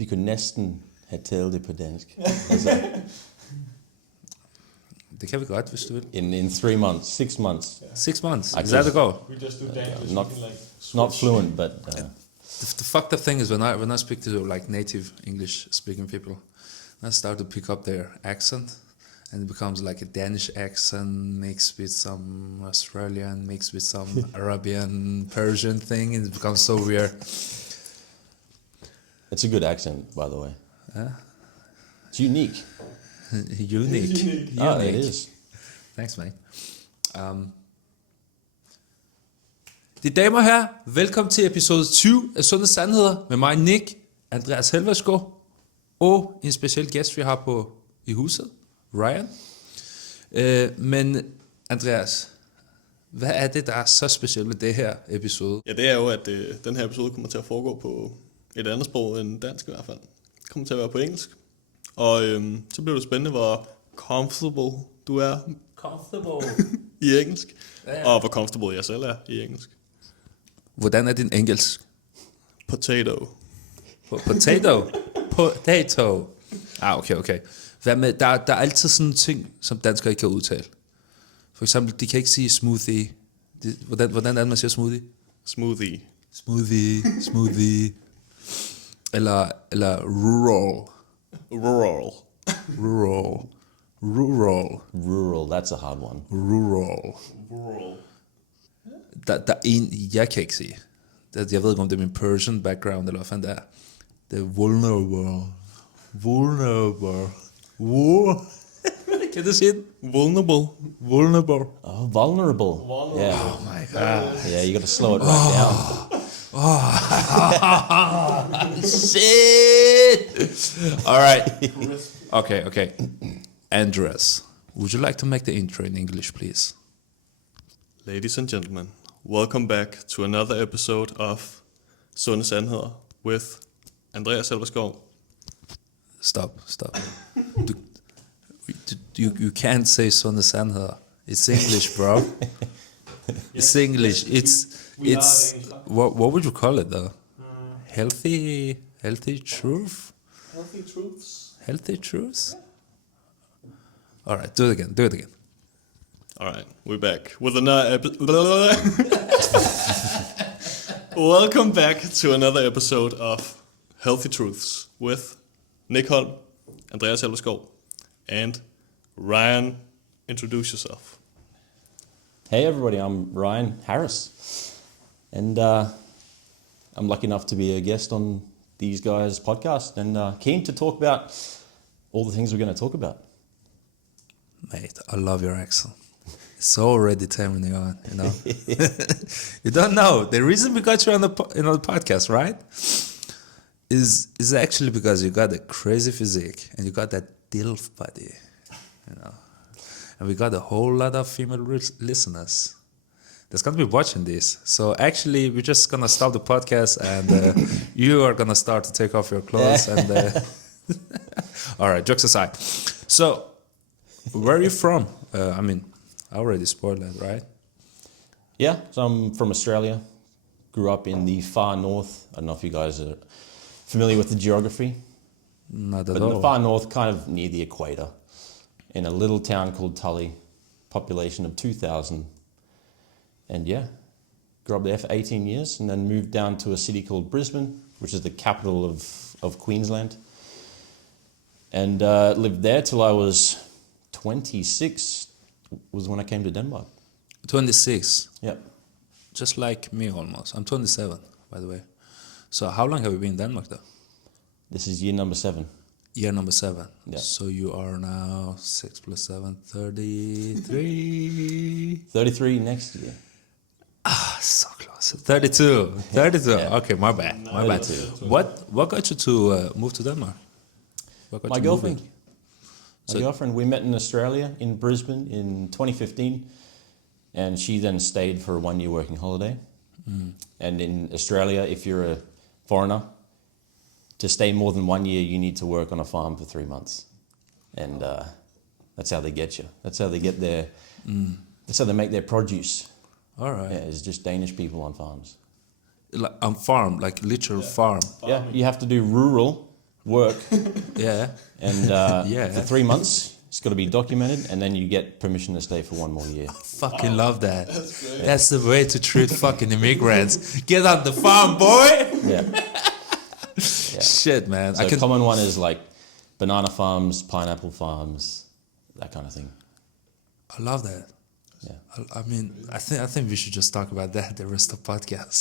Vi kunne næsten have talt det på dansk. Altså, Det kan vi godt, hvis du vil. in 3 months, 6 months. Yeah. 6 months, I is that the goal? We just do Danish. Not fluent, but... The fucked up thing is when I speak to like native English speaking people, I start to pick up their accent, and it becomes like a Danish accent mixed with some Australian, mixed with some Arabian, Persian thing, and it becomes so weird. It's a good accent, by the way. It's unique. Unique. Oh, it is. Thanks, mate. De damer og herrer, velkommen til episode 20 af Sunde Sandheder med mig, Nick, Andreas Helversgaard og en speciel gæst, vi har i huset, Ryan. Men Andreas, hvad er det, der er så specielt med det her episode? Ja, det er jo, at den her episode kommer til at foregå på et andet sprog end dansk i hvert fald. Det kommer til at være på engelsk. Og så bliver det spændende, hvor comfortable du er i engelsk, og hvor comfortable jeg selv er i engelsk. Hvordan er din engelsk? Potato. Potato. Okay. Hvad med, der er altid sådan en ting, som danskere ikke kan udtale. For eksempel, de kan ikke sige smoothie. Hvordan er det, man siger smoothie? Smoothie. Eller rural. Rural, that's a hard one. Rural. Der er en, jeg kan ikke sige. Jeg ved ikke, om det er min Persian background, eller hvad fanden det er. Det er vulnerable. Kan du sige den? Vulnerable. Oh, vulnerable. Yeah. Oh my god. Yeah, you got to slow it right down. Shit! Alright. Okay. Andreas, would you like to make the intro in English, please? Ladies and gentlemen, welcome back to another episode of Sunde Sandheder with Andreas Helversgaard. Stop. You can't say Sunde Sandheder. It's English, bro. It's English. It's what would you call it though? Healthy truth? Healthy truths? All right, do it again. All right, we're back with another Welcome back to another episode of Healthy Truths with Nick Holm, Andreas Helversgaard, and Ryan. Introduce yourself. Hey everybody, I'm Ryan Harris, and I'm lucky enough to be a guest on these guys' podcast, and keen to talk about all the things we're going to talk about. Mate, I love your accent. It's so already turning on, you know. You don't know the reason we got you on the podcast, right? Is actually because you got a crazy physique and you got that DILF body, you know. And we got a whole lot of female listeners that's gonna be watching this. So actually, we're just gonna stop the podcast, and you are gonna start to take off your clothes. And all right, jokes aside. So, where are you from? I already spoiled that, right? Yeah, so I'm from Australia. Grew up in the far north. I don't know if you guys are familiar with the geography. Not at But all. in the far north, kind of near the equator, in a little town called Tully, population of 2,000. And yeah, grew up there for 18 years and then moved down to a city called Brisbane, which is the capital of Queensland. And lived there till I was 26, was when I came to Denmark. 26. Yep. Just like me almost. I'm 27, by the way. So how long have you been in Denmark though? This is year number 7. Year number 7. Yeah. So you are now 6 plus 7, 33. 33 next year. So close. 32. 32. Yeah. Okay, my bad. 32. What got you to move to Denmark? What got My you girlfriend. moving? My girlfriend, we met in Australia, in Brisbane in 2015. And she then stayed for a 1-year working holiday. And in Australia, if you're a foreigner, to stay more than 1 year, you need to work on a farm for 3 months. And that's how they get you. That's how they get their, that's how they make their produce. All right. Yeah, it's just Danish people on farms. Like on farm, like literal farm. Yeah, you have to do rural work, Yeah. and Yeah. for 3 months, it's got to be documented, and then you get permission to stay for 1 more year. Fucking love that. That's the way to treat fucking immigrants. Get on the farm, boy. Yeah. Shit, man. So a common one is like banana farms, pineapple farms, that kind of thing. I love that. Yeah. I mean, I think we should just talk about that the rest of the podcast.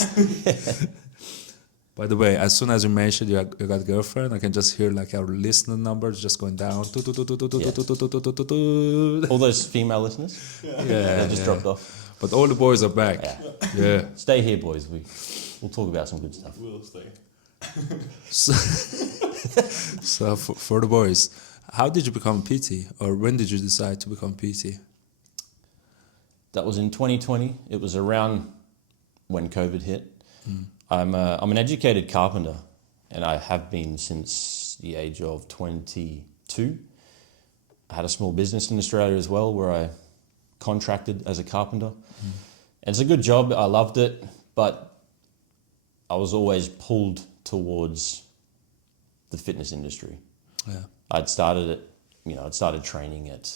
By the way, as soon as you mentioned you got a girlfriend, I can just hear like our listener numbers just going down. All those female listeners, Yeah, they just dropped off. But all the boys are back. Yeah. Stay here, boys. We'll talk about some good stuff. We'll stay. So for the boys, how did you become PT, or when did you decide to become PT? That was in 2020. It was around when COVID hit. I'm an educated carpenter, and I have been since the age of 22. I had a small business in Australia as well, where I contracted as a carpenter. And it's a good job. I loved it, but I was always pulled towards the fitness industry. Yeah. I'd started training at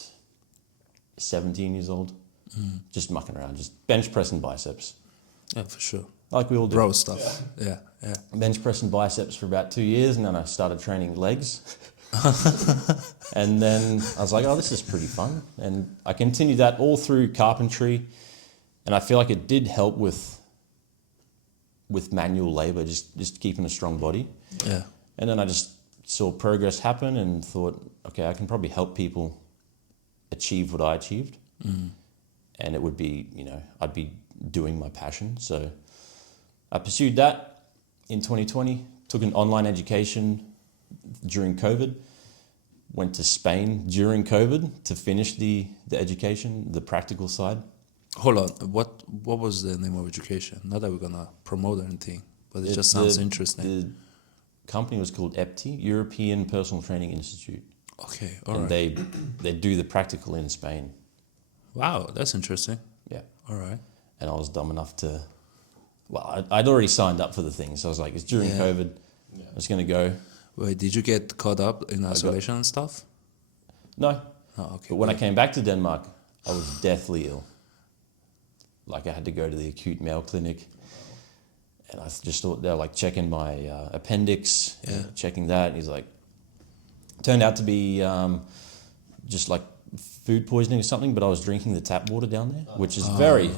17 years old, just mucking around, just bench pressing biceps. Yeah, for sure. Like we all do. Bro stuff. Yeah. Bench pressing biceps for about 2 years, and then I started training legs. And then I was like, oh, this is pretty fun. And I continued that all through carpentry. And I feel like it did help with manual labor, just keeping a strong body. Yeah. And then I just saw progress happen and thought, okay, I can probably help people achieve what I achieved. And it would be, I'd be doing my passion. So I pursued that in 2020, took an online education during COVID, went to Spain during COVID to finish the education, the practical side. Hold on. What was the name of education? Not that we're gonna promote anything, but it just sounds interesting. The company was called EPTI, European Personal Training Institute. Okay, all And right. they do the practical in Spain. Wow, that's interesting. Yeah. All right. And I was dumb enough to, I'd already signed up for the thing. So I was like, it's during COVID. I was going to go. Wait, did you get caught up in isolation and stuff? No. Oh, okay. But when I came back to Denmark, I was deathly ill. Like I had to go to the acute male clinic. And I just thought they were like checking my appendix, checking that. And he's like, turned out to be just like food poisoning or something, but I was drinking the tap water down there, which is very,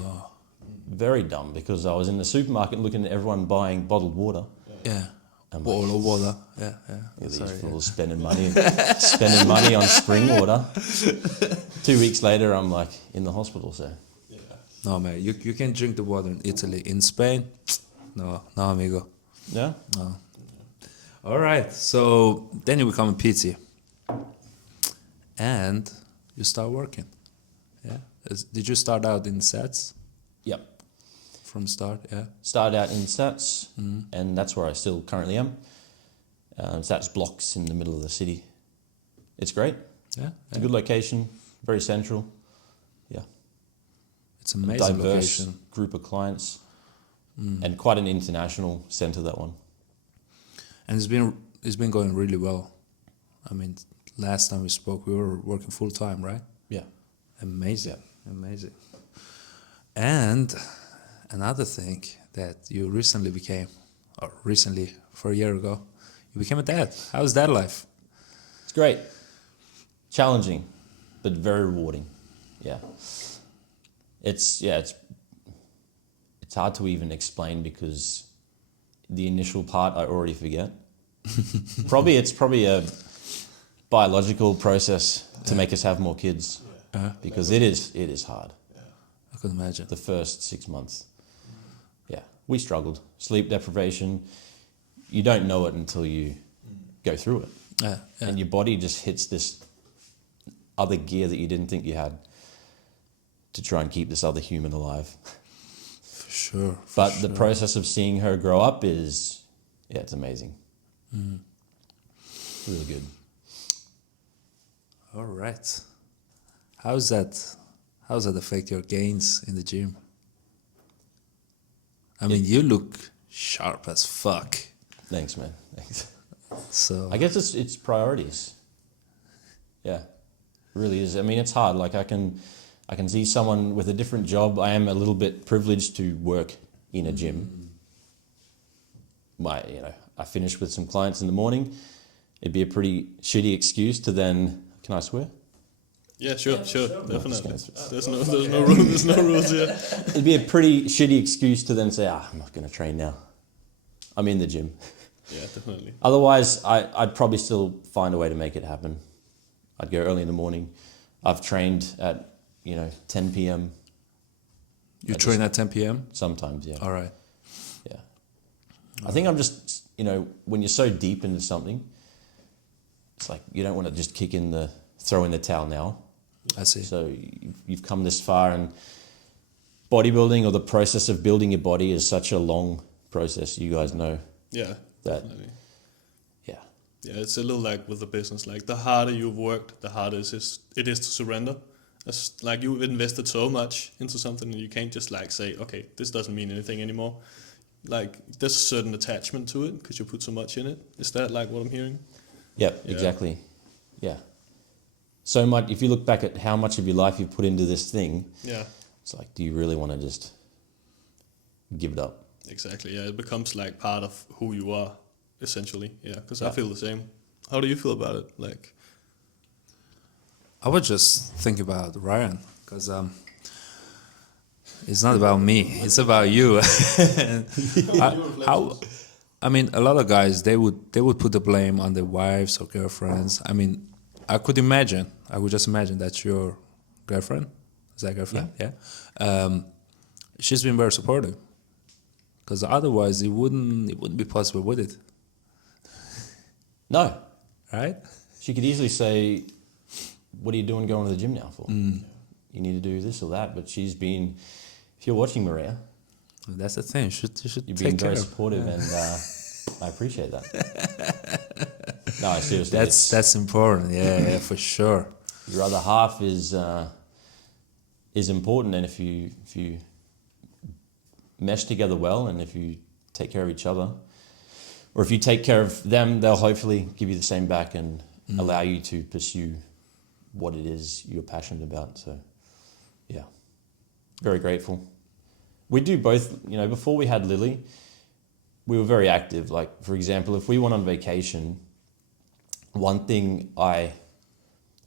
very dumb because I was in the supermarket looking at everyone buying bottled water. Yeah. I'm Bottle of water. Yeah. These Sorry, fools spending money on spring water. 2 weeks later, I'm like in the hospital. So No, man, you can drink the water in Italy. In Spain, no, amigo. yeah, No. All right, so then you become a PT, and you start working. Yeah. Did you start out in sets yep. from start? Yeah. Started out in Stats, and that's where I still currently am. Stats blocks in the middle of the city. It's great. Yeah. It's a good location, very central. Yeah. It's an amazing Diverse location. group of clients, and quite an international center, that one. And it's been going really well. I mean, last time we spoke, we were working full time, right? Yeah. Amazing. And another thing that you recently, for a year ago, you became a dad. How's that life? It's great. Challenging, but very rewarding. Yeah. It's hard to even explain because the initial part I already forget. It's probably a biological process to make us have more kids because it is hard. I could imagine. The first 6 months. Yeah, we struggled. Sleep deprivation. You don't know it until you go through it. Yeah. And your body just hits this other gear that you didn't think you had to try and keep this other human alive. For sure. But the process of seeing her grow up is, it's amazing. Really good. All right. How's that affect your gains in the gym? I mean, you look sharp as fuck. Thanks, man. Thanks. So I guess it's priorities. Yeah, it really is. I mean, it's hard. Like I can see someone with a different job. I am a little bit privileged to work in a gym. I finish with some clients in the morning. It'd be a pretty shitty excuse to then. Can I swear? Yeah, sure, definitely. No, There's no rules. There's no rules here. It'd be a pretty shitty excuse to then say, I'm not going to train now. I'm in the gym. Yeah, definitely. Otherwise, I'd probably still find a way to make it happen. I'd go early in the morning. I've trained at 10 p.m. You train at 10 p.m. Sometimes, yeah. All right. Yeah. I think I'm just when you're so deep into something, it's like you don't want to just throw in the towel now. I see. So you've come this far, and bodybuilding or the process of building your body is such a long process. You guys know. Yeah, that. definitely. Yeah. Yeah, it's a little like with the business. Like the harder you've worked, the harder it is to surrender. It's like you've invested so much into something, and you can't just like say, okay, this doesn't mean anything anymore. Like there's a certain attachment to it because you put so much in it. Is that like what I'm hearing? Yep, Yeah. exactly. Yeah. So much, if you look back at how much of your life you've put into this thing, Yeah, it's like, do you really want to just give it up? exactly. Yeah, it becomes like part of who you are, essentially. Yeah, because I Yeah. feel the same. How do you feel about it? Like, I would just think about Ryan because it's not about me; it's about you. I mean, a lot of guys they would put the blame on their wives or girlfriends. I mean, I would just imagine that's your girlfriend. Is that girlfriend? Yeah. She's been very supportive because otherwise it wouldn't be possible, would it? No. Right? She could easily say, what are you doing going to the gym now for? You need to do this or that. But she's been, if you're watching Maria, That's the thing. You should you've take been care very of. supportive, and I appreciate that. No, seriously. That's important. Yeah, for sure. Your other half is important, and if you mesh together well, and if you take care of each other, or if you take care of them, they'll hopefully give you the same back and allow you to pursue what it is you're passionate about. So, yeah, very grateful. We do both, before we had Lily, we were very active. Like, for example, if we went on vacation, one thing I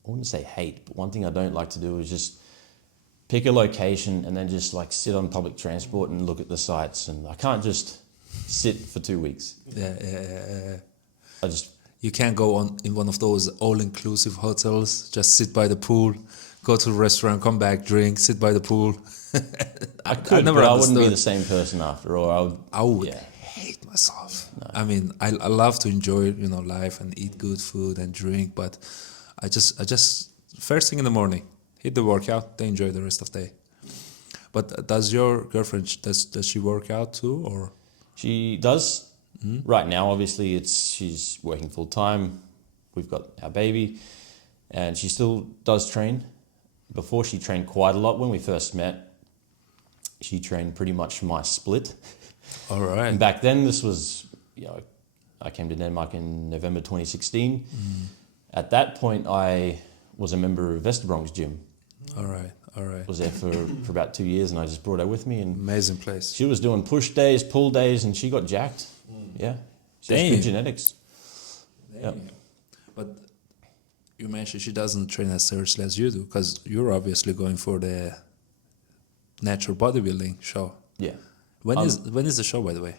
wouldn't say hate, but one thing I don't like to do is just pick a location and then just like sit on public transport and look at the sights. And I can't just sit for 2 weeks. Yeah. I just, You can't go in one of those all-inclusive hotels. Just sit by the pool, go to the restaurant, come back, drink, sit by the pool. I could, but I wouldn't be the same person after all. I would yeah. hate myself. No. I mean, I love to enjoy life and eat good food and drink, but I just first thing in the morning, hit the workout, then enjoy the rest of the day. But does your girlfriend does she work out too, or? She does. Right now, obviously, she's working full time. We've got our baby, and she still does train. Before, she trained quite a lot. When we first met, she trained pretty much my split. All right. And back then, this was, I came to Denmark in November 2016. At that point, I was a member of Vesterbronx Gym. All right. Was there for about 2 years, and I just brought her with me. And amazing place. she was doing push days, pull days, and she got jacked. Yeah. She has good genetics. Yeah. But you mentioned she doesn't train as seriously as you do, because you're obviously going for the natural bodybuilding show. Yeah. When is the show, by the way?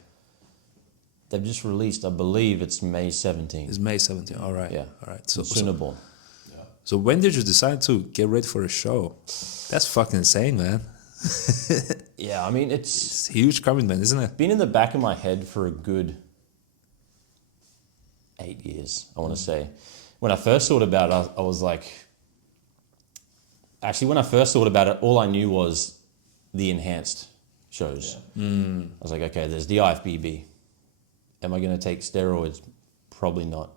They've just released, I believe it's May 17th. It's May 17th. All right. Yeah. All right. So when did you decide to get ready for a show? That's fucking insane, man. Yeah, I mean, it's a huge commitment, isn't it? been in the back of my head for a good 8 years, I want to say. When I first thought about it, I was like... Actually, when I first thought about it, all I knew was the enhanced shows. I was like, okay, there's the IFBB. Am I going to take steroids? Probably not.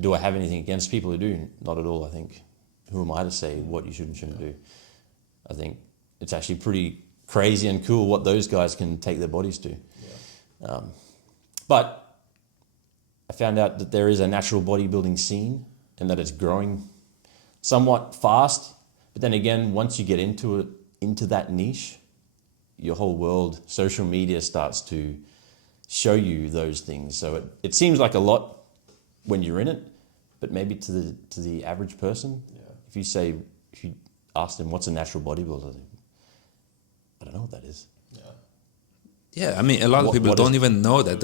Do I have anything against people who do? Not at all, I think. Who am I to say what you should and shouldn't do? I think it's actually pretty crazy and cool what those guys can take their bodies to. But I found out that there is a natural bodybuilding scene and that it's growing somewhat fast. But then again, once you get into that niche, your whole world, social media starts to show you those things. So it seems like a lot when you're in it, but maybe to the average person, if you ask them what's a natural bodybuilder, I don't know what that is. Yeah, I mean, a lot of people What don't even know that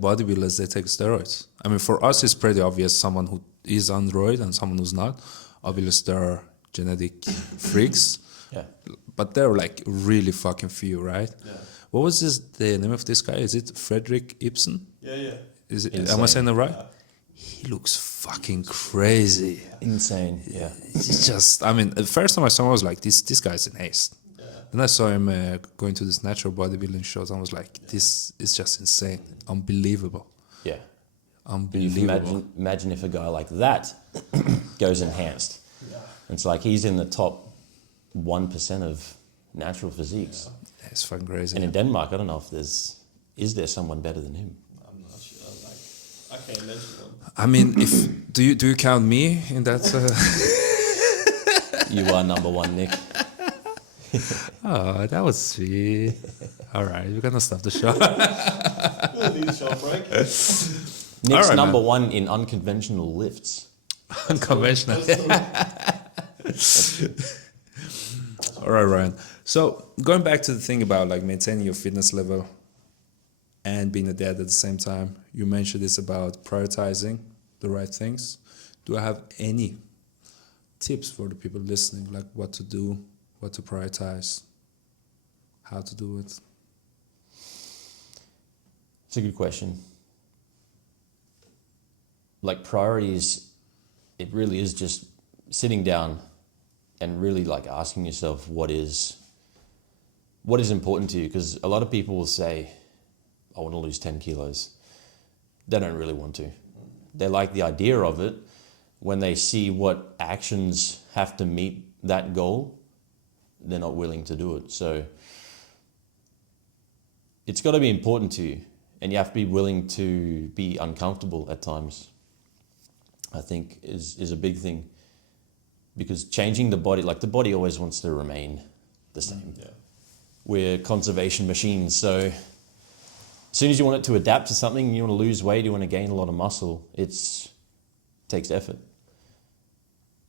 bodybuilders, they take steroids. I mean, for us, it's pretty obvious someone who is on roid and someone who's not. Obviously, there are genetic freaks, but they're like really fucking few, right? Yeah. What was the name of this guy? Is it Frederick Ibsen? Yeah. Is it? Am I saying it right? Yeah. He looks fucking crazy. Insane, yeah. It's just, I mean, the first time I saw him, I was like, this guy's an ace. Then I saw him going to this natural bodybuilding shows, and I was like, this is just insane. Unbelievable. Yeah. Unbelievable. Imagine if a guy like that goes enhanced. Yeah. It's like he's in the top 1% of natural physiques. Yeah, it's fucking crazy. And in Denmark, I don't know if is there someone better than him? I'm not sure. I can't mention one. I mean, do you count me in that? You are number one, Nick. Oh, that was sweet. All right, we're gonna stop the show. We'll need a short break. Nick's right, number one in unconventional lifts. Unconventional. All right, Ryan. So going back to the thing about like maintaining your fitness level and being a dad at the same time, you mentioned this about prioritizing the right things. Do I have any tips for the people listening, like what to do, what to prioritize, how to do it? It's a good question. Like priorities, it really is just sitting down and really like asking yourself what is important to you. Because a lot of people will say, I want to lose 10 kilos. They don't really want to. They like the idea of it. When they see what actions have to meet that goal, they're not willing to do it. So it's got to be important to you, and you have to be willing to be uncomfortable at times, I think is a big thing. Because changing the body, like the body always wants to remain the same. Yeah. We're conservation machines, so as soon as you want it to adapt to something, you want to lose weight, you want to gain a lot of muscle, it takes effort.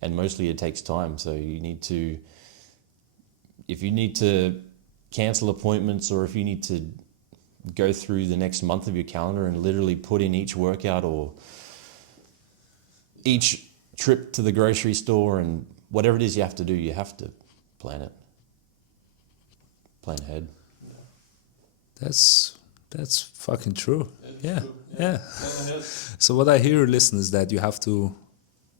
And mostly it takes time, so if you need to cancel appointments, or if you need to go through the next month of your calendar and literally put in each workout or each trip to the grocery store and whatever it is you have to do, you have to plan it. Plan ahead. That's fucking true. Yeah. So what I hear, listen, is that you have to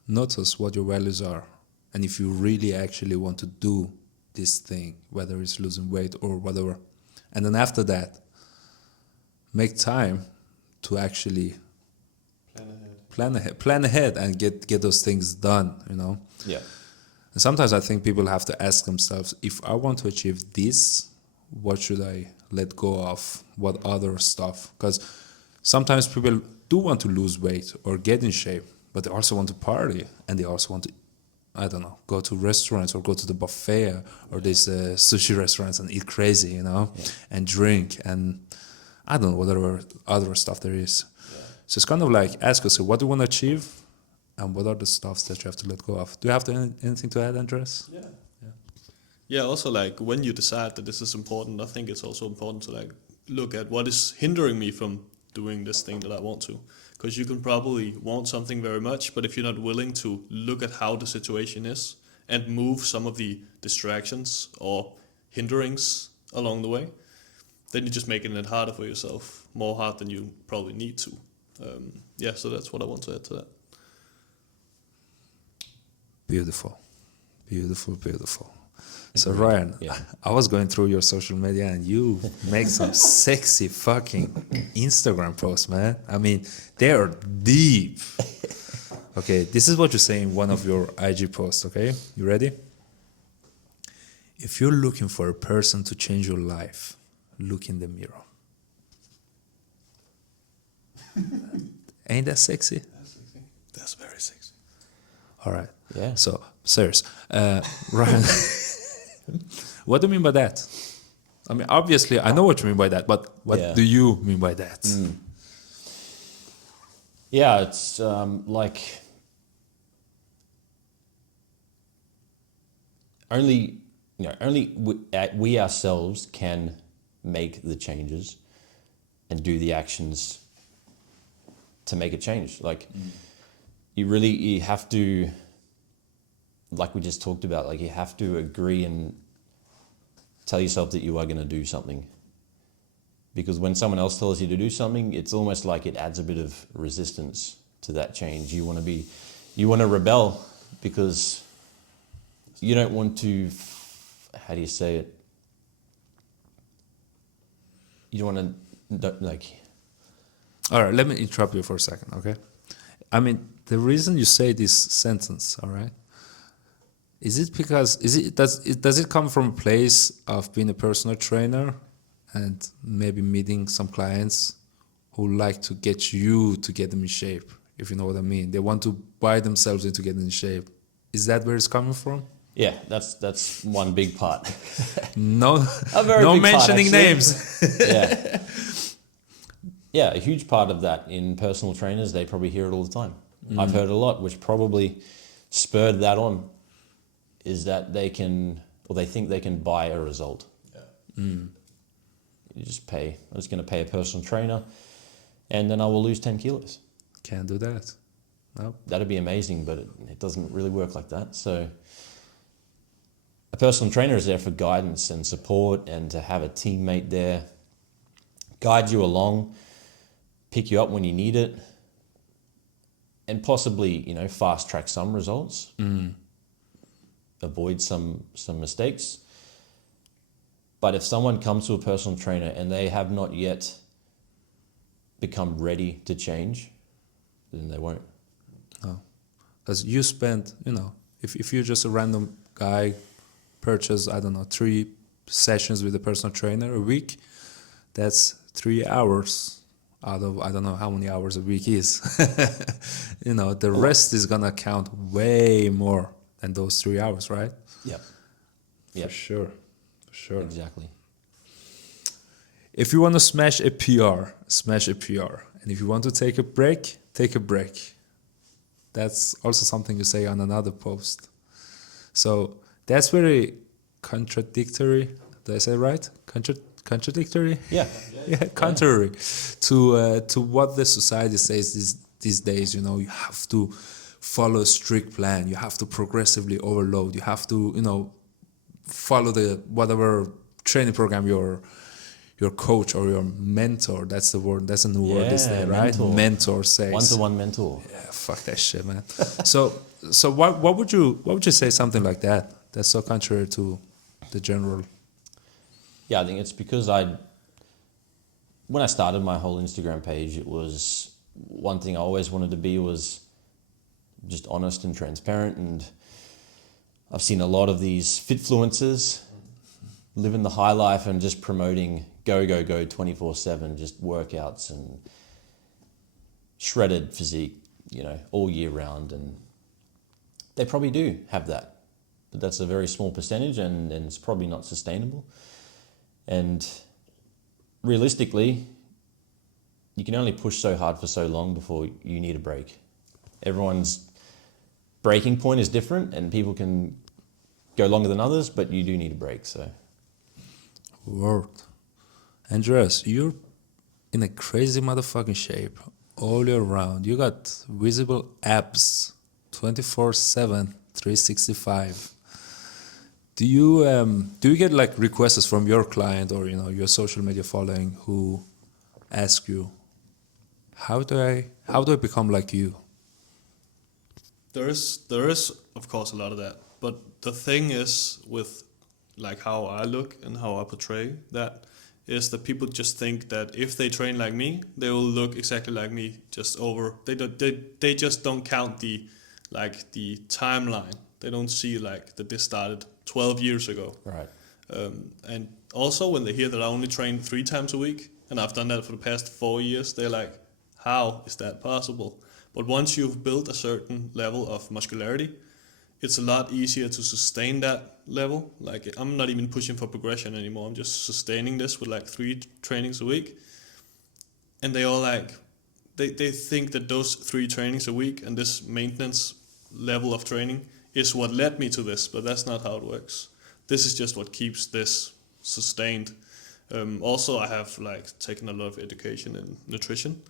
notice what your values are. And if you really actually want to do this thing, whether it's losing weight or whatever, and then after that, make time to actually plan ahead and get those things done, you know? Yeah. And sometimes I think people have to ask themselves, if I want to achieve this, what should I let go of? What other stuff? Because sometimes people do want to lose weight or get in shape, but they also want to party, and they also want to, I don't know, go to restaurants or go to the buffet or these sushi restaurants and eat crazy, you know, and drink, and I don't know, whatever other stuff there is. So it's kind of like, ask yourself, what do you want to achieve, and what are the stuffs that you have to let go of? Do you have anything to add, Andres? Yeah, also like when you decide that this is important, I think it's also important to like look at what is hindering me from doing this thing that I want to. Because you can probably want something very much, but if you're not willing to look at how the situation is and move some of the distractions or hinderings along the way, then you're just making it harder for yourself, more hard than you probably need to. So that's what I want to add to that. Beautiful. So Ryan, I was going through your social media and you make some sexy fucking Instagram posts, man. I mean, they are deep. Okay, this is what you say in one of your IG posts, okay? You ready? If you're looking for a person to change your life, look in the mirror. Ain't that sexy? That's sexy. That's very sexy. All right. Yeah. So, serious. Ryan, what do you mean by that? I mean, obviously, I know what you mean by that, but what do you mean by that? Yeah, it's like only we ourselves can make the changes and do the actions to make a change. Like you have to, like we just talked about, like you have to agree and tell yourself that you are going to do something. Because when someone else tells you to do something, it's almost like it adds a bit of resistance to that change. You want to rebel because you don't want to, how do you say it? You don't want to, like... All right, let me interrupt you for a second, okay? I mean, the reason you say this sentence, all right, does it come from a place of being a personal trainer and maybe meeting some clients who like to get you to get them in shape, if you know what I mean? They want to buy themselves into getting in shape. Is that where it's coming from? Yeah, that's one big part. No, big part, mentioning actually. names. Yeah. Yeah, a huge part of that in personal trainers, they probably hear it all the time. I've heard it a lot, which probably spurred that on, is that they can, or they think they can buy a result. Yeah. You just pay, I'm just going to pay a personal trainer and then I will lose 10 kilos. Can't do that. No. That'd be amazing, but it doesn't really work like that. So a personal trainer is there for guidance and support and to have a teammate there, guide you along, pick you up when you need it, and possibly, fast track some results, avoid some mistakes. But if someone comes to a personal trainer and they have not yet become ready to change, then they won't. No, because you spend, if you're just a random guy, purchase, 3 sessions with a personal trainer a week, that's 3 hours out of, I don't know how many hours a week is. The rest is gonna count way more than those 3 hours, right? Yep. For sure. Exactly. If you want to smash a PR, smash a PR. And if you want to take a break, take a break. That's also something you say on another post. So that's very contradictory. Did I say it right? Contradictory? Yeah. Contrary to what the society says these days. You have to follow a strict plan. You have to progressively overload. You have to, follow the whatever training program your coach or your mentor, that's the word, that's a new word this day, right? Mentor says. One-to-one mentor. Yeah, fuck that shit, man. So what would you say something like that? That's so contrary to the general. Yeah, I think it's because when I started my whole Instagram page, it was one thing I always wanted to be was just honest and transparent. And I've seen a lot of these fitfluencers living the high life and just promoting go 24/7, just workouts and shredded physique, all year round. And they probably do have that, but that's a very small percentage and it's probably not sustainable. And realistically, you can only push so hard for so long before you need a break. Everyone's breaking point is different and people can go longer than others, but you do need a break. So, word. Andreas, you're in a crazy motherfucking shape all year round. You got visible abs 24/7, 365. Do you get like requests from your client or your social media following who ask you, how do I become like you? There is of course a lot of that, but the thing is with like how I look and how I portray that is that people just think that if they train like me, they will look exactly like me. They just don't count the timeline. They don't see like that this started 12 years ago. right. And also when they hear that I only train 3 times a week and I've done that for the past 4 years, they're like, how is that possible? But once you've built a certain level of muscularity, it's a lot easier to sustain that level. Like, I'm not even pushing for progression anymore. I'm just sustaining this with like 3 trainings a week. And they all like, they think that those 3 trainings a week and this maintenance level of training is what led me to this, but that's not how it works. This is just what keeps this sustained. Also, I have like taken a lot of education in nutrition.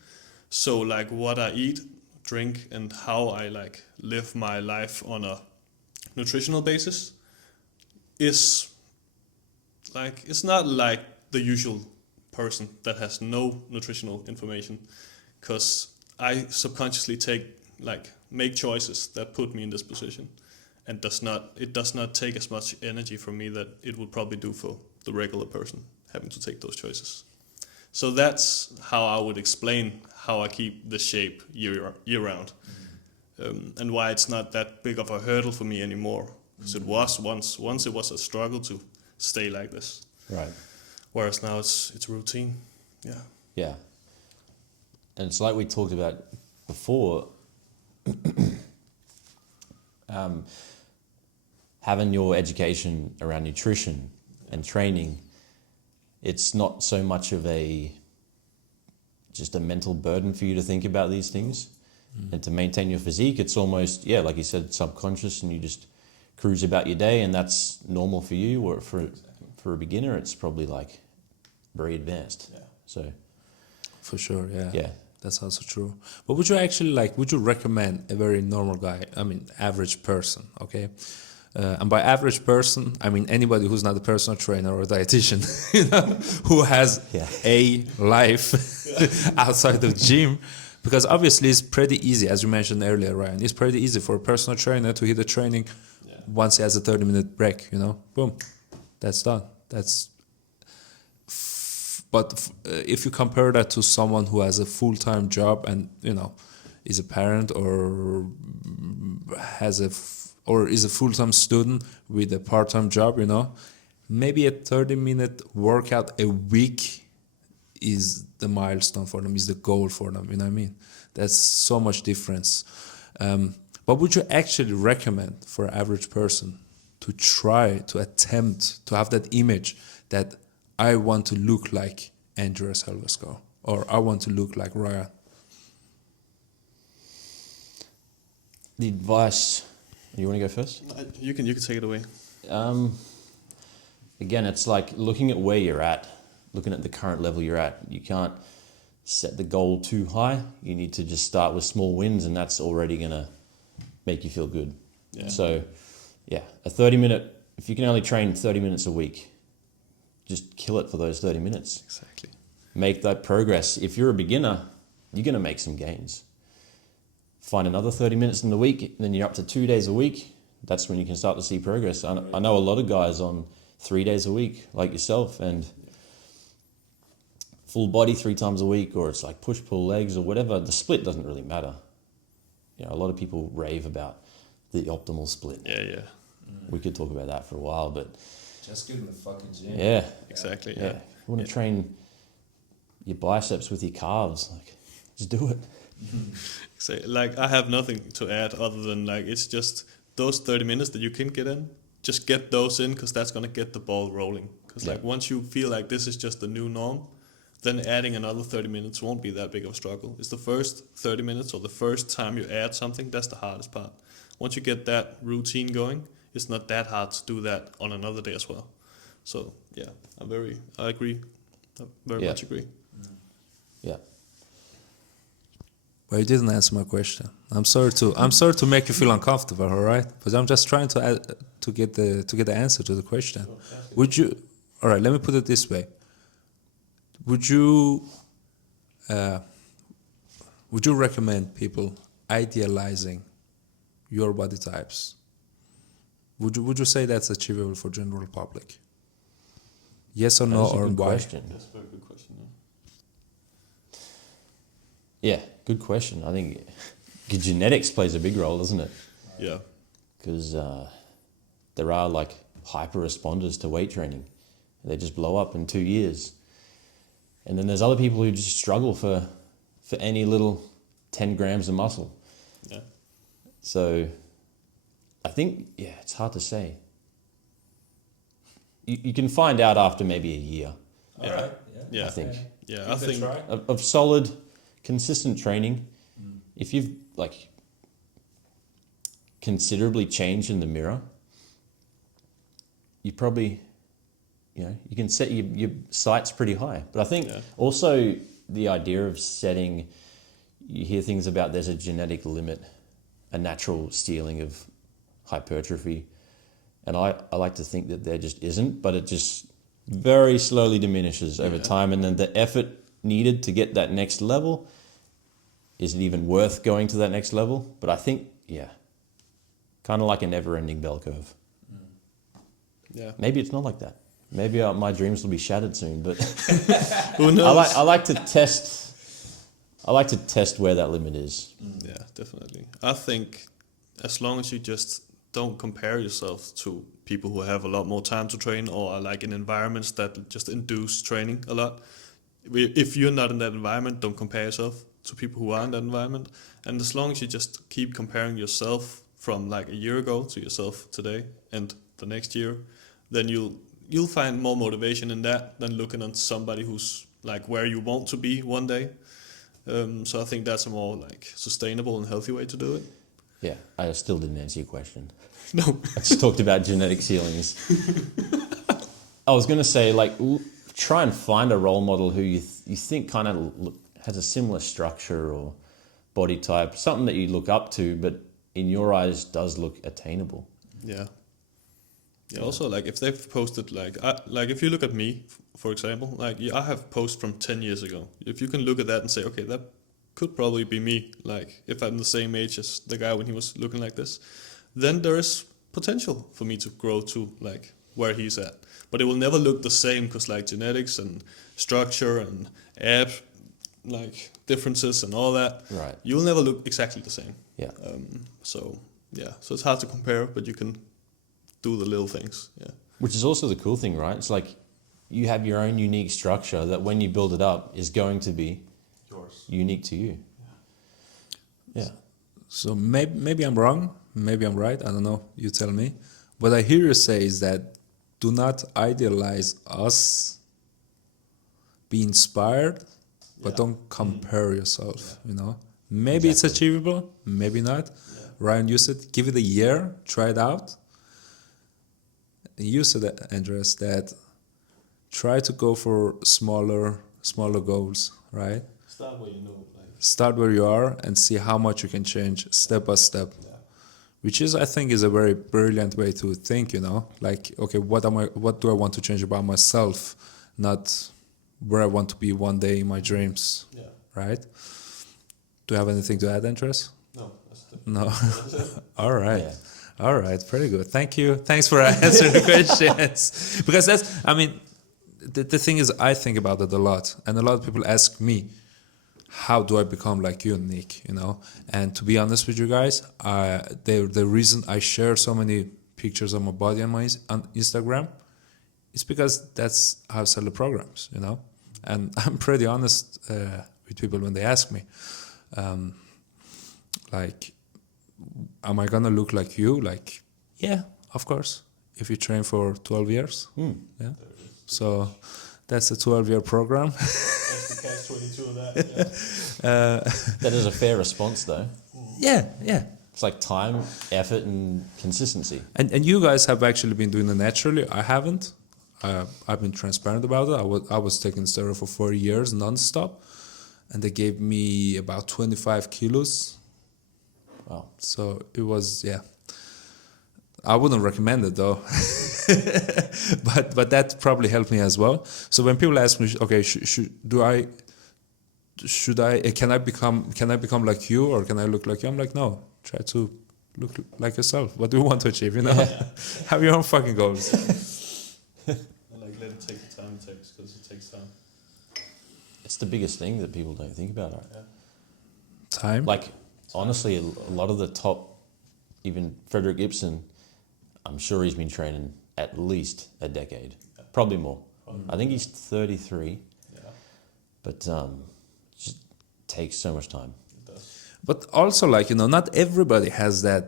So like what I eat, drink, and how I like live my life on a nutritional basis is like, it's not like the usual person that has no nutritional information, because I subconsciously make choices that put me in this position, and it does not take as much energy from me that it would probably do for the regular person having to take those choices. So that's how I would explain how I keep the shape year round, and why it's not that big of a hurdle for me anymore. Because it was once it was a struggle to stay like this. Right. Whereas now it's routine. Yeah. Yeah. And it's like we talked about before, having your education around nutrition and training, it's not so much of just a mental burden for you to think about these things. And to maintain your physique, it's almost, like you said, subconscious, and you just cruise about your day, and that's normal for you. Or for a beginner, it's probably like very advanced. Yeah. So For sure, yeah. Yeah. That's also true. But would you recommend a very normal guy, average person, okay? And by average person, I mean anybody who's not a personal trainer or a dietitian, who has a life outside of gym. Because obviously it's pretty easy, as you mentioned earlier, Ryan. It's pretty easy for a personal trainer to hit a training once he has a 30-minute break, boom, that's done. But if you compare that to someone who has a full-time job and, is a parent or is a full-time student with a part-time job, maybe a 30-minute workout a week is the milestone for them, is the goal for them, you know what I mean? That's so much difference. But would you actually recommend for an average person to attempt to have that image that I want to look like Andrew Selvesgaard, or I want to look like Ryan? the advice, you want to go first? You can take it away. Again, it's like looking at where you're at, looking at the current level you're at. You can't set the goal too high. You need to just start with small wins, and that's already going to make you feel good. Yeah. So, yeah, a 30-minute, if you can only train 30 minutes a week, just kill it for those 30 minutes. Exactly. Make that progress. If you're a beginner, you're going to make some gains. Find another 30 minutes in the week, then you're up to 2 days a week. That's when you can start to see progress. I know a lot of guys on 3 days a week, like yourself, and full body 3 times a week, or it's like push-pull legs or whatever. The split doesn't really matter. You know, a lot of people rave about the optimal split. Yeah. We could talk about that for a while, but Just get in the fucking gym. yeah. Exactly. Yeah. You want to train your biceps with your calves, like, just do it. So, like, I have nothing to add other than, like, it's just those 30 minutes that you can get in, just get those in, because that's going to get the ball rolling. Because, like, once you feel like this is just the new norm, then adding another 30 minutes won't be that big of a struggle. It's the first 30 minutes or the first time you add something, that's the hardest part. Once you get that routine going, it's not that hard to do that on another day as well. So, yeah, I agree. I very much agree. Yeah. But you didn't answer my question. I'm sorry to make you feel uncomfortable, all right? But I'm just trying to get the answer to the question. Would you? All right, let me put it this way. Would you recommend people idealizing your body types? Would you say that's achievable for general public? Yes or no, or why? Question. That's a very good question. Yeah, good question. I think genetics plays a big role, doesn't it? Yeah. Because there are like hyper responders to weight training. They just blow up in 2 years. And then there's other people who just struggle for for any little 10 grams of muscle. Yeah. So I think, yeah, it's hard to say. You can find out after maybe a year. All right. Yeah. I think. Yeah, I think Of solid, consistent training. If you've like considerably changed in the mirror, you probably, you can set your sights pretty high. But I think also the idea of setting, you hear things about there's a genetic limit, a natural stealing of hypertrophy. And I like to think that there just isn't, but it just very slowly diminishes over time. And then the effort needed to get that next level, is it even worth going to that next level? But I think, kind of like a never-ending bell curve. Yeah. Maybe it's not like that. Maybe my dreams will be shattered soon, but Who knows? I like to test. I like to test where that limit is. Yeah, definitely. I think as long as you just don't compare yourself to people who have a lot more time to train or are like in environments that just induce training a lot. If you're not in that environment, don't compare yourself to people who are in that environment. And as long as you just keep comparing yourself from like a year ago to yourself today and the next year, then you'll find more motivation in that than looking at somebody who's like where you want to be one day. So I think that's a more like sustainable and healthy way to do it. Yeah, I still didn't answer your question. No. I just talked about genetic ceilings. I was going to say, like, try and find a role model who you think kind of has a similar structure or body type, something that you look up to, but in your eyes does look attainable. Yeah. Yeah. Also, like if they've posted like if you look at me, for example, like I have posts from 10 years ago. If you can look at that and say, okay, that could probably be me. Like if I'm the same age as the guy when he was looking like this, then there is potential for me to grow to like where he's at. But it will never look the same because like genetics and structure and ab like differences and all that. Right. You will never look exactly the same. Yeah. So it's hard to compare, but you can do the little things. Yeah. Which is also the cool thing, right? It's like you have your own unique structure that when you build it up is going to be Yours. unique to you. Yeah. So maybe I'm wrong, maybe I'm right, I don't know, you tell me. What I hear you say is that do not idealize us, be inspired, but don't compare yourself, Maybe it's achievable, maybe not. Yeah. Ryan, you said give it a year, try it out. You said, Andres, that try to go for smaller goals, right? Start where you know. Start where you are and see how much you can change step by step. Yeah. Which is, I think, is a very brilliant way to think, Like, okay, what do I want to change about myself, not where I want to be one day in my dreams, right? Do you have anything to add, Andres? No. All right. Yeah. All right, pretty good. Thank you. Thanks for answering the questions. Because the thing is, I think about it a lot. And a lot of people ask me, how do I become like you, Nick? And to be honest with you guys, the reason I share so many pictures of my body on Instagram is because that's how I sell the programs, And I'm pretty honest with people when they ask me, am I gonna look like you? Like, yeah, of course. If you train for 12 years, yeah. So that's a 12-year program. That's the catch-22 of that. That is a fair response, though. Yeah. It's like time, effort, and consistency. And you guys have actually been doing it naturally. I haven't. I've been transparent about it. I was taking steroid for 4 years non-stop, and they gave me about 25 kilos. Wow. So it was, I wouldn't recommend it though, but that probably helped me as well. So when people ask me, okay, can I become like you or can I look like you? I'm like, no, try to look like yourself. What do you want to achieve? Have your own fucking goals. Like let it take the time it takes because it takes time. It's the biggest thing that people don't think about, right? Yeah. Time. Like. Honestly, a lot of the top, even Frederick Ibsen, I'm sure he's been training at least a decade, probably more. I think he's 33. Yeah. But just takes so much time. But also, like, you know, not everybody has that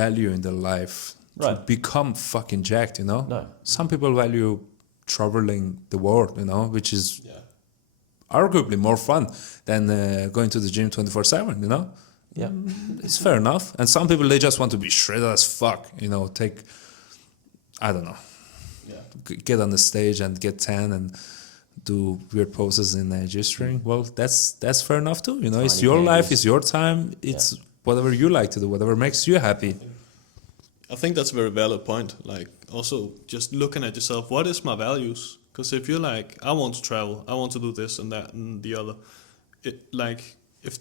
value in their life to Right. become fucking jacked, you know? No. Some people value traveling the world, you know, which is Yeah. arguably more fun than going to the gym 24/7, you know? Yeah. It's fair enough. And some people, they just want to be shredded as fuck, you know, I don't know, Yeah. get on the stage and get tan and do weird poses in G-string. Well, that's fair enough too, you know? It's Tiny your life, candies. it's your time, it's whatever you like to do, whatever makes you happy. I think that's a very valid point. Like, also just looking at yourself, what is my values? Because if you're like, I want to travel, I want to do this and that and the other, if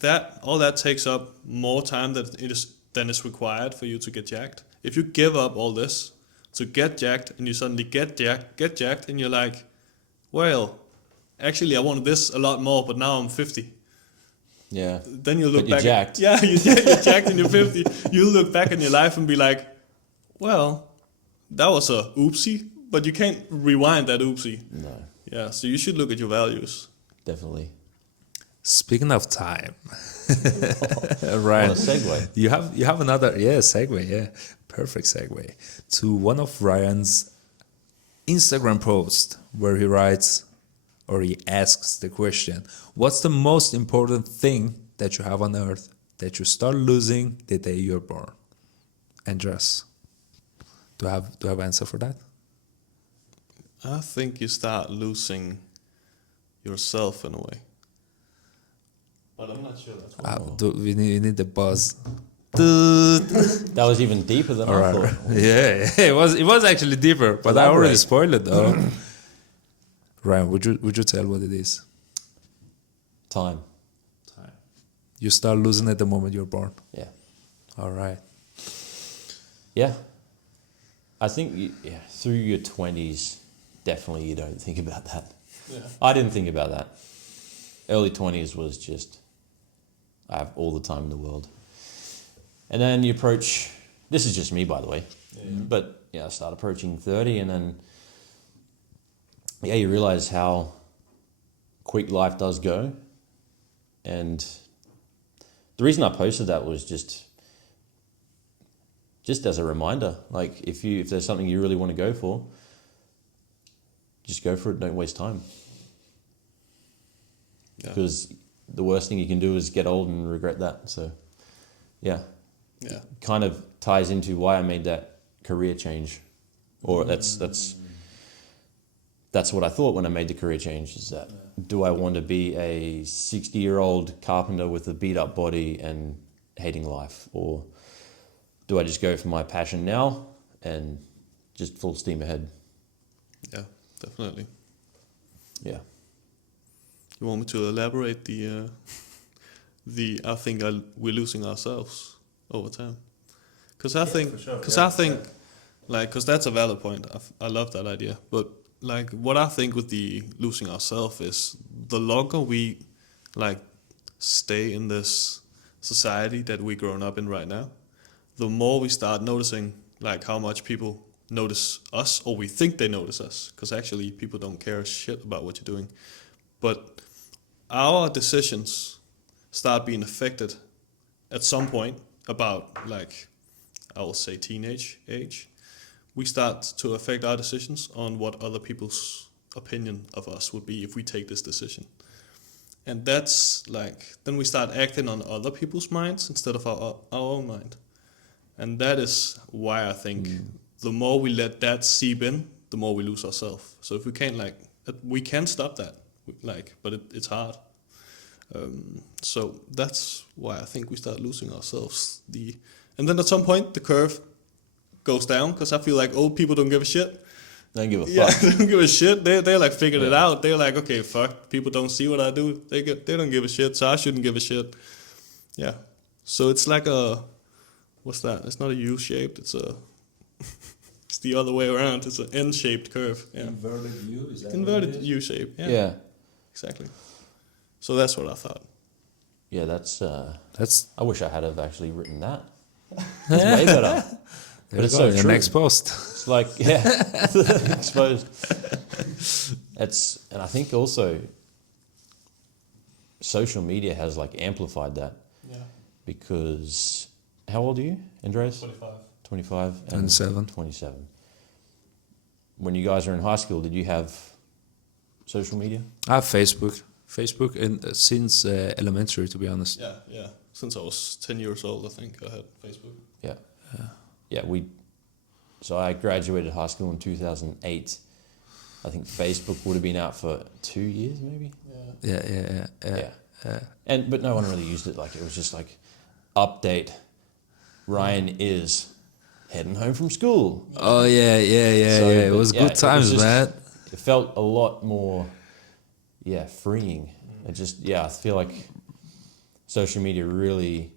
all that takes up more time than is required for you to get jacked. If you give up all this to get jacked and you suddenly get jacked and you're like, well, actually I wanted this a lot more, but now I'm 50. Yeah. Then you look But you're back. jacked. Yeah, you're jacked and you're 50. You look back in your life and be like, well, that was a oopsie, but you can't rewind that oopsie. No, Yeah, so you should look at your values. definitely. Speaking of time, What Ryan, a segue. you have another segue, perfect segue to one of Ryan's Instagram post where he writes or he asks the question, what's the most important thing that you have on earth that you start losing the day you're born? And just do I have answer for that? I think you start losing yourself in a way. But I'm not sure that's what We need the buzz. That was even deeper than I thought. Yeah, it was actually deeper, but I already Elaborate. spoiled it though. Ryan, would you tell what it is? Time. You start losing it the moment you're born. Yeah. All right. Yeah. I think through your 20s, definitely you don't think about that. Yeah. I didn't think about that. Early 20s was just, I have all the time in the world. And then you approach, this is just me, by the way, but I start approaching 30 and then, you realize how quick life does go. And the reason I posted that was just as a reminder, like if there's something you really want to go for, just go for it, don't waste time. Because the worst thing you can do is get old and regret that. So, yeah. Kind of ties into why I made that career change, or that's what I thought when I made the career change. Is that do I want to be a 60-year-old carpenter with a beat-up body and hating life, or do I just go for my passion now and just full steam ahead? Yeah, definitely. Yeah. You want me to elaborate I think we're losing ourselves over time. Because I think, because that's a valid point. I love that idea. But like what I think with the losing ourselves is the longer we like stay in this society that we're growing up in right now, the more we start noticing like how much people notice us, or we think they notice us, because actually people don't care shit about what you're doing. But our decisions start being affected at some point about, like, I will say teenage age. We start to affect our decisions on what other people's opinion of us would be if we take this decision. And that's like, then we start acting on other people's minds instead of our own mind. And that is why I think the more we let that seep in, the more we lose ourselves. So if we can't, like, we can stop that, like, but it's hard. So that's why I think we start losing ourselves. And then at some point the curve goes down, because I feel like old people don't give a shit. Don't give a fuck. Yeah, they don't give a shit. They're like figured it out. They're like, okay, fuck, people don't see what I do. They don't give a shit, so I shouldn't give a shit. Yeah. So it's like what's that? It's not a U-shaped. It's it's the other way around. It's an N-shaped curve. Yeah. Inverted U, is that Inverted U-shape. Yeah. Yeah. Exactly. So that's what I thought. Yeah, that's. That's I wish I had have actually written that. That's way better. But it's so your true. next post. It's like, exposed. And I think also, social media has like amplified that. Yeah. Because how old are you, Andreas? 25. 25 and 27. 27. When you guys were in high school, did you have social media? I have Facebook and since elementary, to be honest. Yeah. Since I was 10 years old, I think I had Facebook. Yeah. So I graduated high school in 2008. I think Facebook would have been out for 2 years, maybe. Yeah. But no one really used it. Like it was just like, update. Ryan is heading home from school. Oh yeah. So, It but was good times, man. It felt a lot more, freeing. It just, I feel like social media really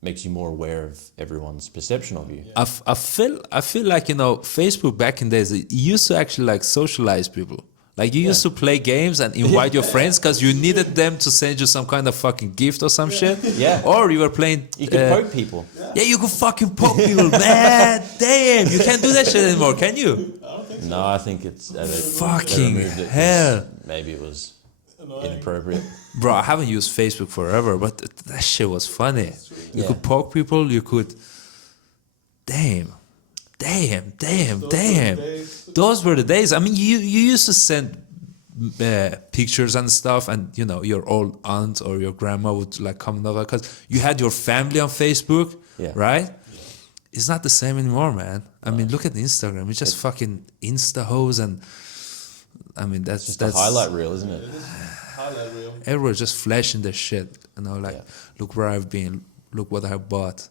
makes you more aware of everyone's perception of you. I feel like, Facebook back in days, it used to actually like socialize people. Like you used to play games and invite your friends because you needed them to send you some kind of fucking gift or some shit. Yeah. Or you were playing. You could poke people. Yeah, you could fucking poke people, man. Damn, you can't do that shit anymore, can you? I don't think so. No, I think it's... Fucking hell. Maybe it was Annoying. inappropriate. Bro, I haven't used Facebook forever, but that shit was funny. You could poke people, you could... Damn. Those were the days. I mean, you used to send pictures and stuff, and your old aunt or your grandma would like comment over because you had your family on Facebook, right? Yeah. It's not the same anymore, man. I mean, look at Instagram. It's just fucking Insta hoes, and I mean that's just a highlight reel, isn't it? Highlight reel. Everyone's just flashing their shit, look where I've been, look what I bought.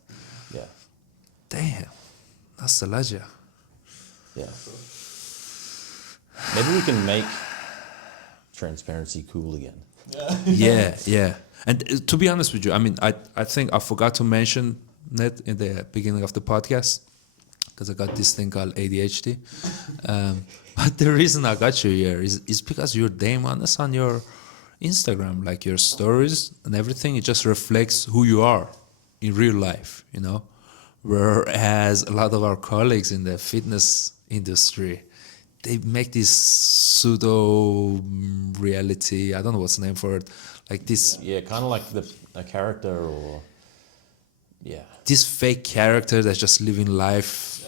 Yeah. Damn. Nostalgia. Yeah. Maybe we can make transparency cool again. Yeah. And to be honest with you, I mean, I think I forgot to mention it in the beginning of the podcast because I got this thing called ADHD. But the reason I got you here is because you're damn honest on your Instagram, like your stories and everything. It just reflects who you are in real life, Whereas a lot of our colleagues in the fitness industry, they make this pseudo reality. I don't know what's the name for it. Like this. Yeah, kind of like a character or. This fake character that's just living life,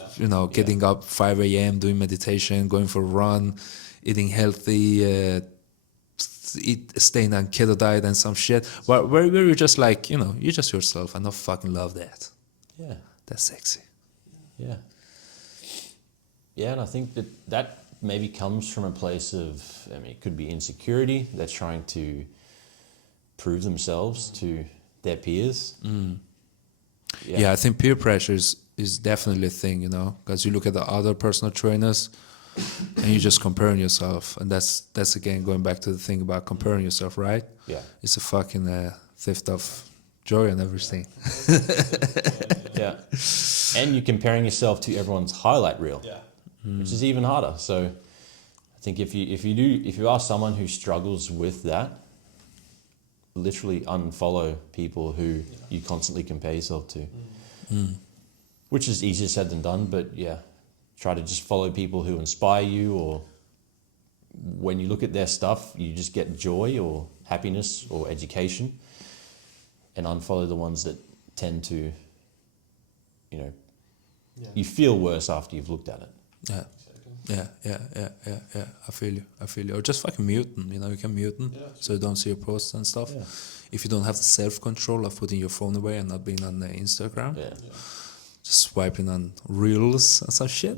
getting up 5 a.m., doing meditation, going for a run, eating healthy, staying on keto diet and some shit. Where you're just like, you're just yourself, and I fucking love that. Yeah. That's sexy. Yeah. Yeah, and I think that maybe comes from a place of, it could be insecurity that's trying to prove themselves to their peers. Yeah, I think peer pressure is definitely a thing, because you look at the other personal trainers and you're just comparing yourself. And that's again, going back to the thing about comparing yourself, right? Yeah. It's a fucking theft of joy and everything. Yeah. And you're comparing yourself to everyone's highlight reel, which is even harder. So I think if you are someone who struggles with that, literally unfollow people who you constantly compare yourself to, which is easier said than done. But try to just follow people who inspire you, or when you look at their stuff, you just get joy or happiness or education, and unfollow the ones that tend to, you feel worse after you've looked at it. Yeah. I feel you. Or just fucking mute them, you can mute them so you don't see your posts and stuff. Yeah. If you don't have the self-control of putting your phone away and not being on Instagram, just swiping on reels and some shit.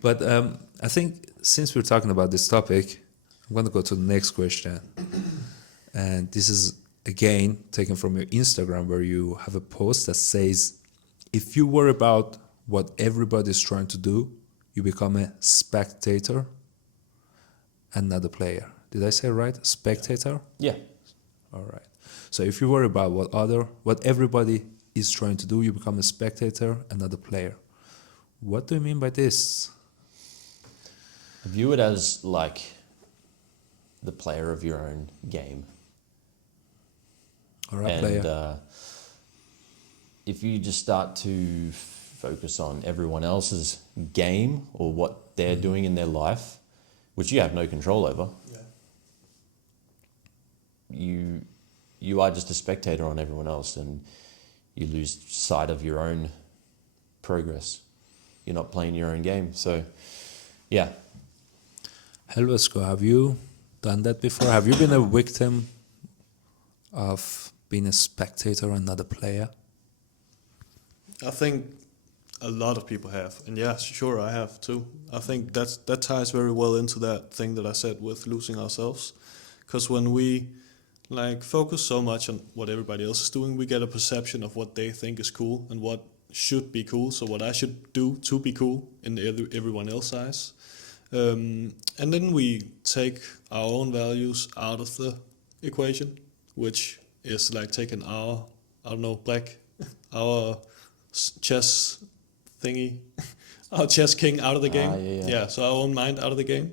But I think since we're talking about this topic, I'm going to go to the next question. And this is, again, taken from your Instagram, where you have a post that says, if you worry about what everybody's trying to do, you become a spectator and not a player. Did I say it right? Spectator? Yeah. All right. So if you worry about what everybody is trying to do, you become a spectator and not a player. What do you mean by this? I view it as like the player of your own game. All right, and player. If you just start to focus on everyone else's game or what they're doing in their life, which you have no control over, you are just a spectator on everyone else, and you lose sight of your own progress. You're not playing your own game. So, yeah. Helvesko, have you done that before? Have you been a victim of being a spectator and not a player? I think a lot of people have, and yeah, sure, I have too. I think that ties very well into that thing that I said with losing ourselves, because when we like focus so much on what everybody else is doing, we get a perception of what they think is cool and what should be cool. So what I should do to be cool in everyone else's eyes, and then we take our own values out of the equation, which is like taking our chess thingy, our chess king out of the game. Yeah, so our own mind out of the game.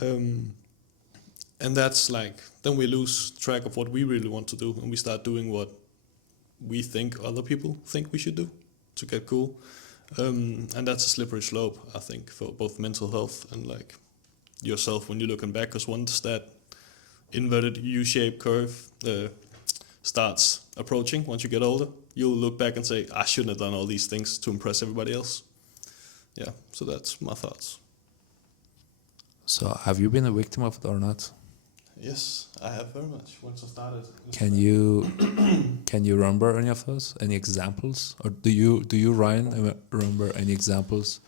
And that's like, then we lose track of what we really want to do, and we start doing what we think other people think we should do to get cool. And that's a slippery slope, I think, for both mental health and like yourself when you're looking back, because once that inverted U-shaped curve starts approaching, once you get older, you'll look back and say, I shouldn't have done all these things to impress everybody else. Yeah, so that's my thoughts. So have you been a victim of it or not? Yes, I have very much. Once I started. Can you remember any of those? Any examples? Or do you Ryan remember any examples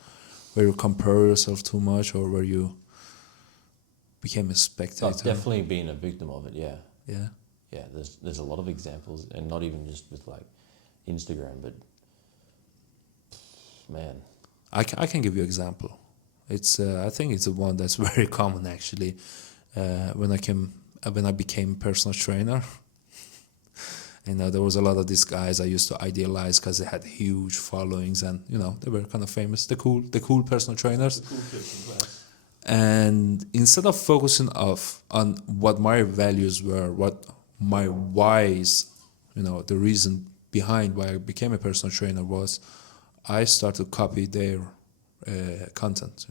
where you compare yourself too much, or where you became a spectator? I've definitely been a victim of it. Yeah. Yeah. Yeah. There's a lot of examples, and not even just with like Instagram, but man. I can give you an example. It's I think it's the one that's very common actually. When I became personal trainer, there was a lot of these guys I used to idealize because they had huge followings, and they were kind of famous, the cool personal trainers. The cool kids in class. And instead of focusing on what my values were, what my whys, the reason behind why I became a personal trainer was, I started to copy their content,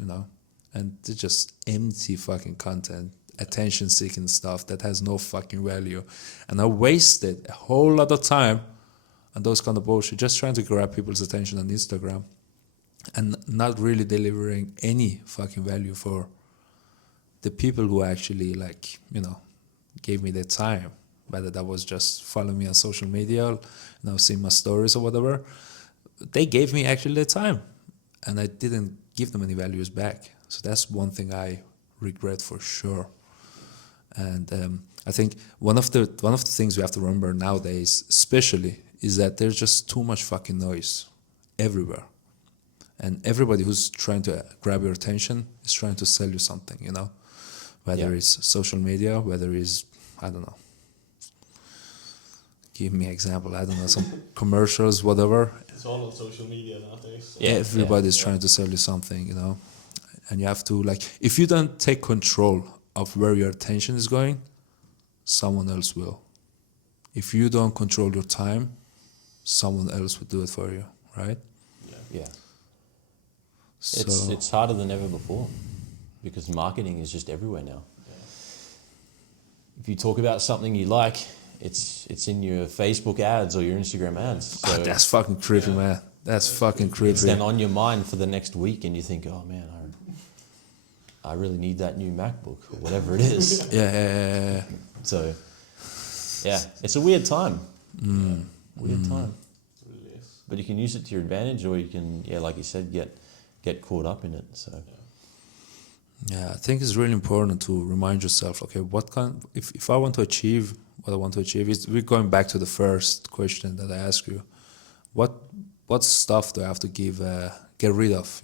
and it's just empty fucking content, attention-seeking stuff that has no fucking value. And I wasted a whole lot of time on those kind of bullshit, just trying to grab people's attention on Instagram and not really delivering any fucking value for the people who actually, gave me their time, whether that was just following me on social media, seeing my stories or whatever. They gave me actually their time, and I didn't give them any values back. So that's one thing I regret for sure. And I think one of the things we have to remember nowadays, especially, is that there's just too much fucking noise everywhere, and everybody who's trying to grab your attention is trying to sell you something. Whether it's social media, whether it's I don't know. Give me an example. I don't know, some commercials, whatever. It's all on social media nowadays. So. Yeah, everybody's trying to sell you something, and you have to if you don't take control of where your attention is going, someone else will. If you don't control your time, someone else will do it for you, right? Yeah. So It's harder than ever before, because marketing is just everywhere now. Yeah. If you talk about something you like, it's in your Facebook ads or your Instagram ads. So that's fucking creepy, man. That's fucking creepy. it's then on your mind for the next week, and you think, oh man, I really need that new MacBook or whatever it is. Yeah. So, yeah, it's a weird time. Weird time. It really is. But you can use it to your advantage, or you can, like you said, get caught up in it. So, Yeah, I think it's really important to remind yourself, okay, if I want to achieve what I want to achieve, we're going back to the first question that I asked you. What stuff do I have to get rid of,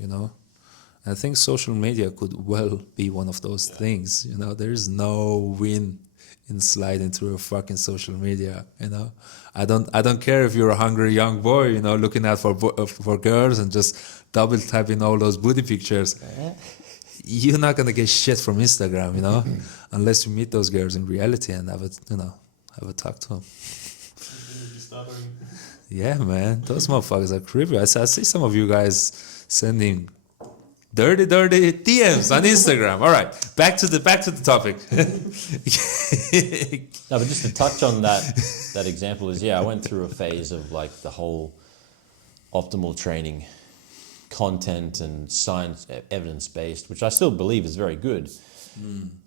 I think social media could well be one of those things. There is no win in sliding through a fucking social media. I don't care if you're a hungry young boy, looking out for girls and just double tapping all those booty pictures. You're not gonna get shit from Instagram, unless you meet those girls in reality and have a talk to them. Yeah, man, those motherfuckers are creepy. I see some of you guys sending dirty DMs on Instagram. All right, back to the topic. No, but just to touch on that example is, I went through a phase of like the whole optimal training content and science, evidence-based, which I still believe is very good.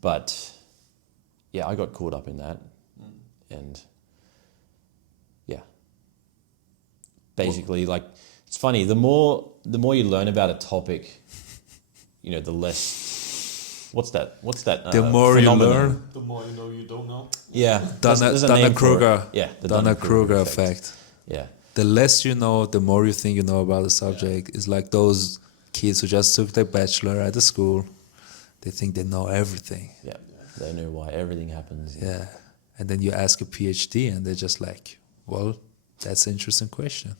But I got caught up in that. And basically, like, it's funny, the more you learn about a topic, the less, what's that? The more you learn, The more you know you don't know. Yeah. there's a name for it. Yeah. The Dunning-Kruger effect. Yeah. The less you know, the more you think you know about the subject. It's like those kids who just took their bachelor at the school. They think they know everything. Yeah. They know why everything happens. Yeah. And then you ask a PhD and they're just like, well, that's an interesting question.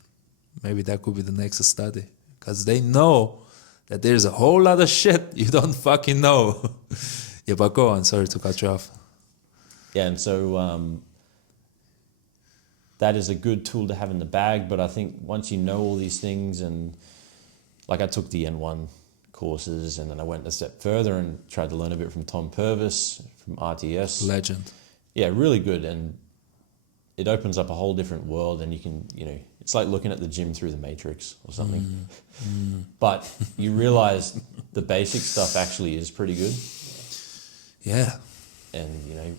Maybe that could be the next study. Because they know that there's a whole lot of shit you don't fucking know. Yeah, but go on. Sorry to cut you off. Yeah, and so that is a good tool to have in the bag. But I think once you know all these things, and like I took the N1 courses, and then I went a step further and tried to learn a bit from Tom Purvis, from RTS. Legend. Yeah, really good. And it opens up a whole different world, and you can, it's like looking at the gym through the Matrix or something. But you realize the basic stuff actually is pretty good. Yeah. And,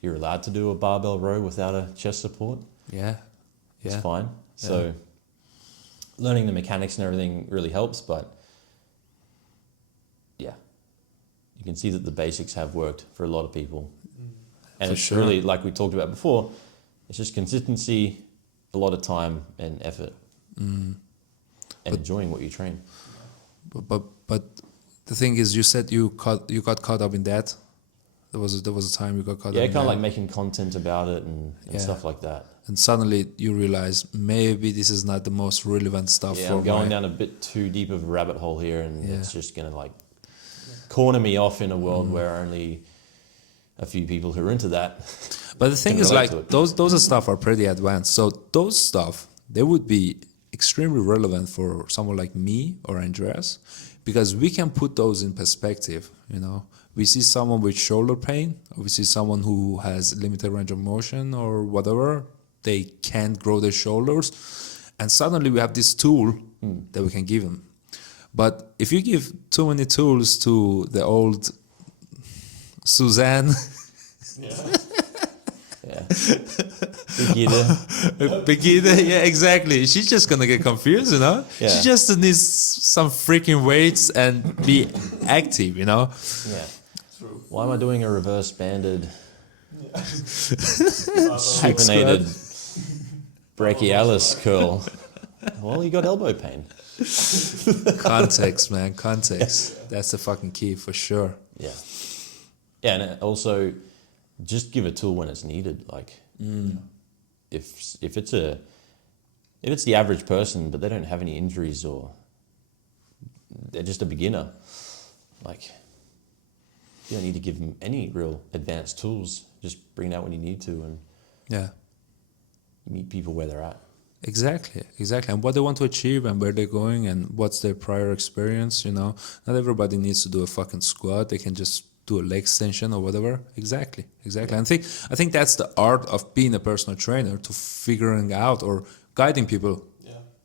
you're allowed to do a barbell row without a chest support. Yeah. It's fine. So learning the mechanics and everything really helps, but you can see that the basics have worked for a lot of people. And it's really, like we talked about before, it's just consistency, a lot of time and effort, and enjoying what you train. But the thing is, you said you got caught up in that. There was a time you got caught up in that. Yeah, kind of like making content about it and stuff like that. And suddenly you realize maybe this is not the most relevant stuff for I'm going down a bit too deep of a rabbit hole here, and it's just going to like corner me off in a world where only a few people who are into that. But the thing is, like, those stuff are pretty advanced. So those stuff, they would be extremely relevant for someone like me or Andreas, because we can put those in perspective. We see someone with shoulder pain, or we see someone who has limited range of motion or whatever, they can't grow their shoulders, and suddenly we have this tool that we can give them. But if you give too many tools to the old Suzanne, Begida, yeah, exactly. She's just gonna get confused, Yeah. She just needs some freaking weights and be active, Yeah. Why am I doing a reverse banded, supinated brachialis curl? Well, you got elbow pain. Context, man, context. That's the fucking key for sure. Yeah. Yeah, and also just give a tool when it's needed. Like, if it's the average person, but they don't have any injuries or they're just a beginner, like, you don't need to give them any real advanced tools. Just bring it out when you need to, and meet people where they're at. Exactly, and what they want to achieve and where they're going and what's their prior experience. Not everybody needs to do a fucking squat. They can just do a leg extension or whatever. Exactly. I think that's the art of being a personal trainer, to figuring out or guiding people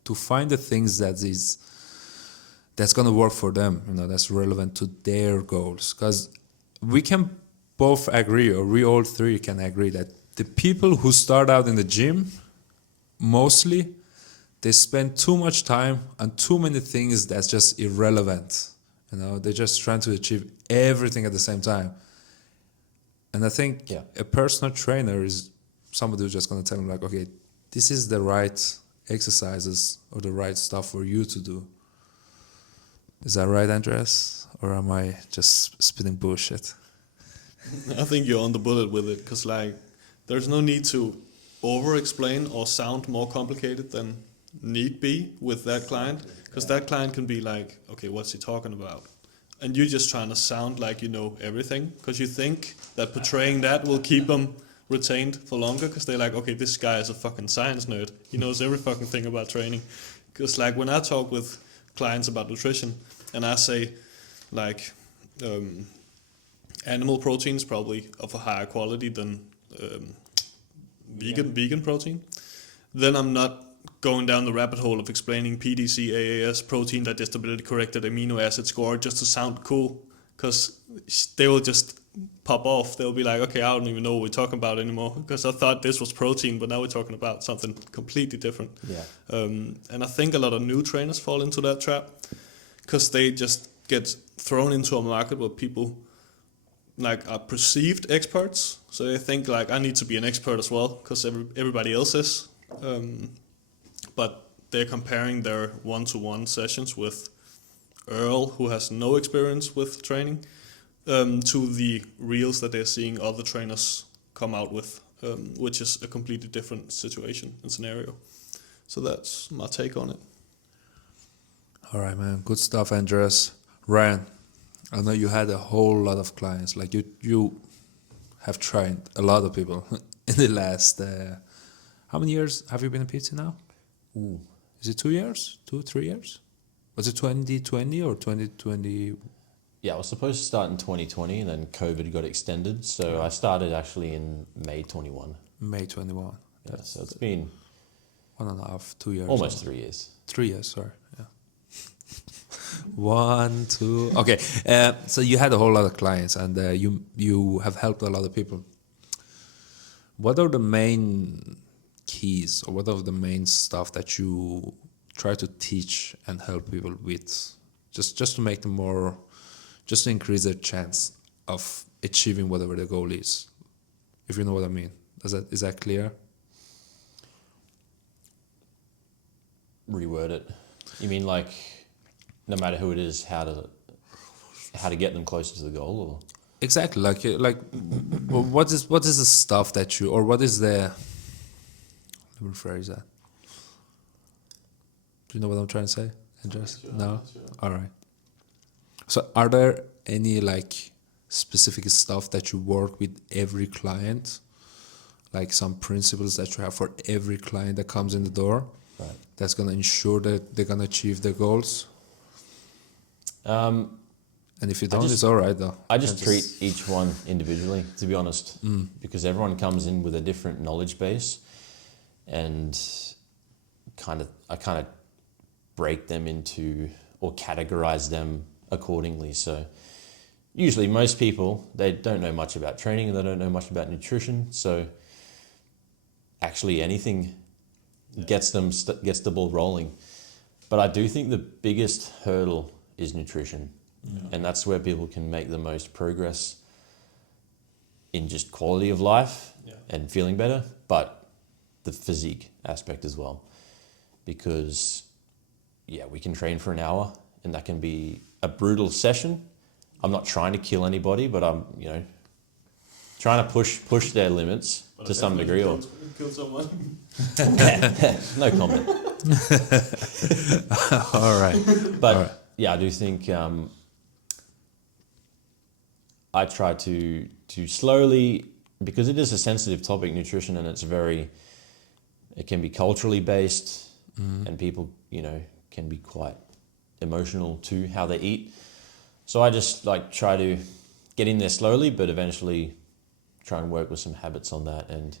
to find the things that's going to work for them, that's relevant to their goals. Because we can both agree, or we all three can agree, that the people who start out in the gym, mostly, they spend too much time on too many things that's just irrelevant. They're just trying to achieve everything at the same time. And I think a personal trainer is somebody who's just going to tell them, like, okay, this is the right exercises or the right stuff for you to do. Is that right, Andreas? Or am I just spitting bullshit? I think you're on the bullet with it, because, like, there's no need to over-explain or sound more complicated than need be with that client, because that client can be like, okay, what's he talking about? And you're just trying to sound like you know everything, because you think that portraying that will keep them retained for longer, because they're like, okay, this guy is a fucking science nerd. He knows every fucking thing about training. Because, like, when I talk with clients about nutrition, and I say like animal protein is probably of a higher quality than vegan protein, then I'm not going down the rabbit hole of explaining PDC, AAS, protein digestibility corrected amino acid score just to sound cool, because they will just pop off. They'll be like, okay, I don't even know what we're talking about anymore, because I thought this was protein, but now we're talking about something completely different. And I think a lot of new trainers fall into that trap, because they just get thrown into a market where people like are perceived experts, so they think like I need to be an expert as well because everybody else is, but they're comparing their one-to-one sessions with Earl, who has no experience with training, to the reels that they're seeing other trainers come out with, which is a completely different situation and scenario. So that's my take on it. All right, man. Good stuff, Andreas. Ryan, I know you had a whole lot of clients. Like you have trained a lot of people in the last. How many years have you been a PT now? Ooh. Is it 2 years? 3 years? Was it 2020 or 2020? Yeah, I was supposed to start in 2020, and then COVID got extended. So I started actually in May 21. May 21. Yeah, so it's been 1.5, 2 years. almost 3 years. 3 years, sorry. Yeah. 1, 2. Okay. So you had a whole lot of clients, and you have helped a lot of people. What are the main keys, or what are the main stuff that you try to teach and help people with, just to make them more, just to increase their chance of achieving whatever the goal is, if you know what I mean? Is that clear? Reword it. You mean like, no matter who it is, how to get them closer to the goal, or? Exactly. Like, what is the stuff that you, or what is the? Let me rephrase that. Do you know what I'm trying to say? Sure, no. Sure. All right. So, are there any like specific stuff that you work with every client, like some principles that you have for every client that comes in the door, right, that's gonna ensure that they're gonna achieve their goals? And if you don't, it's all right though. I just treat each one individually, to be honest, because everyone comes in with a different knowledge base, and I kind of break them into, or categorize them accordingly. So usually most people, they don't know much about training and they don't know much about nutrition. So actually anything gets the ball rolling. But I do think the biggest hurdle is nutrition. Yeah. And that's where people can make the most progress in just quality of life, yeah, and feeling better, but the physique aspect as well. Because yeah, we can train for an hour and that can be a brutal session. I'm not trying to kill anybody, but I'm, trying to push their limits to some degree. Or kill someone. No comment. All right. But all right, yeah, I do think I try to slowly, because it is a sensitive topic, nutrition, and it can be culturally based, and people, can be quite emotional to how they eat. So I just try to get in there slowly, but eventually try and work with some habits on that and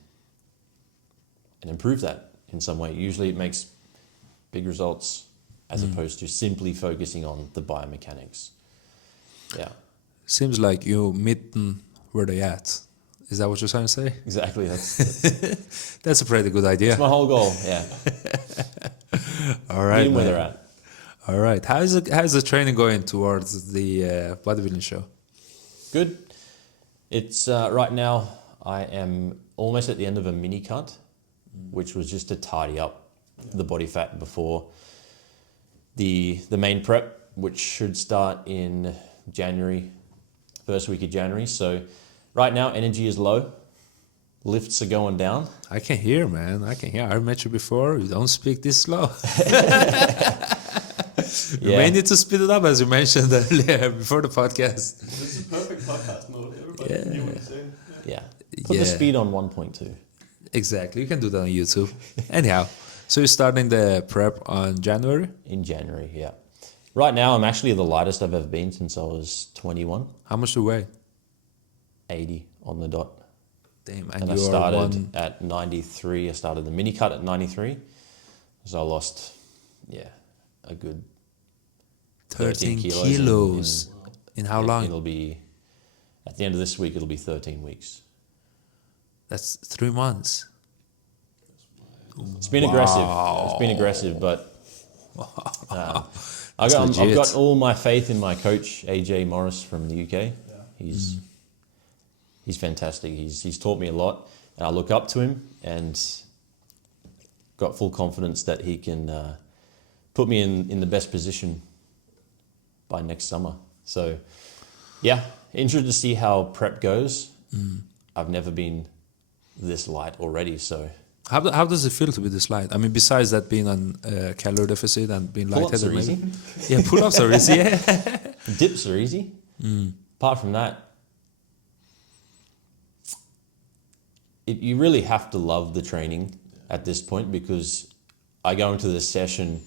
improve that in some way. Usually it makes big results as opposed to simply focusing on the biomechanics. Yeah. Seems like you meet them where they at. Is that what you're trying to say? Exactly. That's that's a pretty good idea. That's my whole goal. Yeah. All right. Meet them where they're at. All right. How's the training going towards the bodybuilding show? Good. It's right now I am almost at the end of a mini cut, which was just to tidy up the body fat before the main prep, which should start in January, first week of January. So right now energy is low. Lifts are going down. I can hear, man. I can hear. I met you before. You don't speak this slow. You may need to speed it up, as you mentioned earlier before the podcast. This is perfect podcast mode. Everybody can hear what you're saying. Yeah. Put the speed on 1.2. Exactly. You can do that on YouTube. Anyhow, so you're starting the prep on January? In January, yeah. Right now, I'm actually the lightest I've ever been since I was 21. How much do you weigh? 80 on the dot. Damn, And I you are started at 93. I started the mini cut at 93. So I lost, a good 13 kilos kilos. In how long? It'll be, at the end of this week, it'll be 13 weeks. That's 3 months. It's been aggressive. It's been aggressive, but I've got all my faith in my coach, AJ Morris from the UK. He's fantastic. He's taught me a lot, and I look up to him, and got full confidence that he can put me in the best position by next summer. So, interested to see how prep goes. I've never been this light already, so. How does it feel to be this light? I mean, besides that being on calorie deficit and being Pull-ups lightheaded, are easy. Yeah, pull-ups are easy. Yeah. Dips are easy. Apart from that, you really have to love the training at this point, because I go into this session,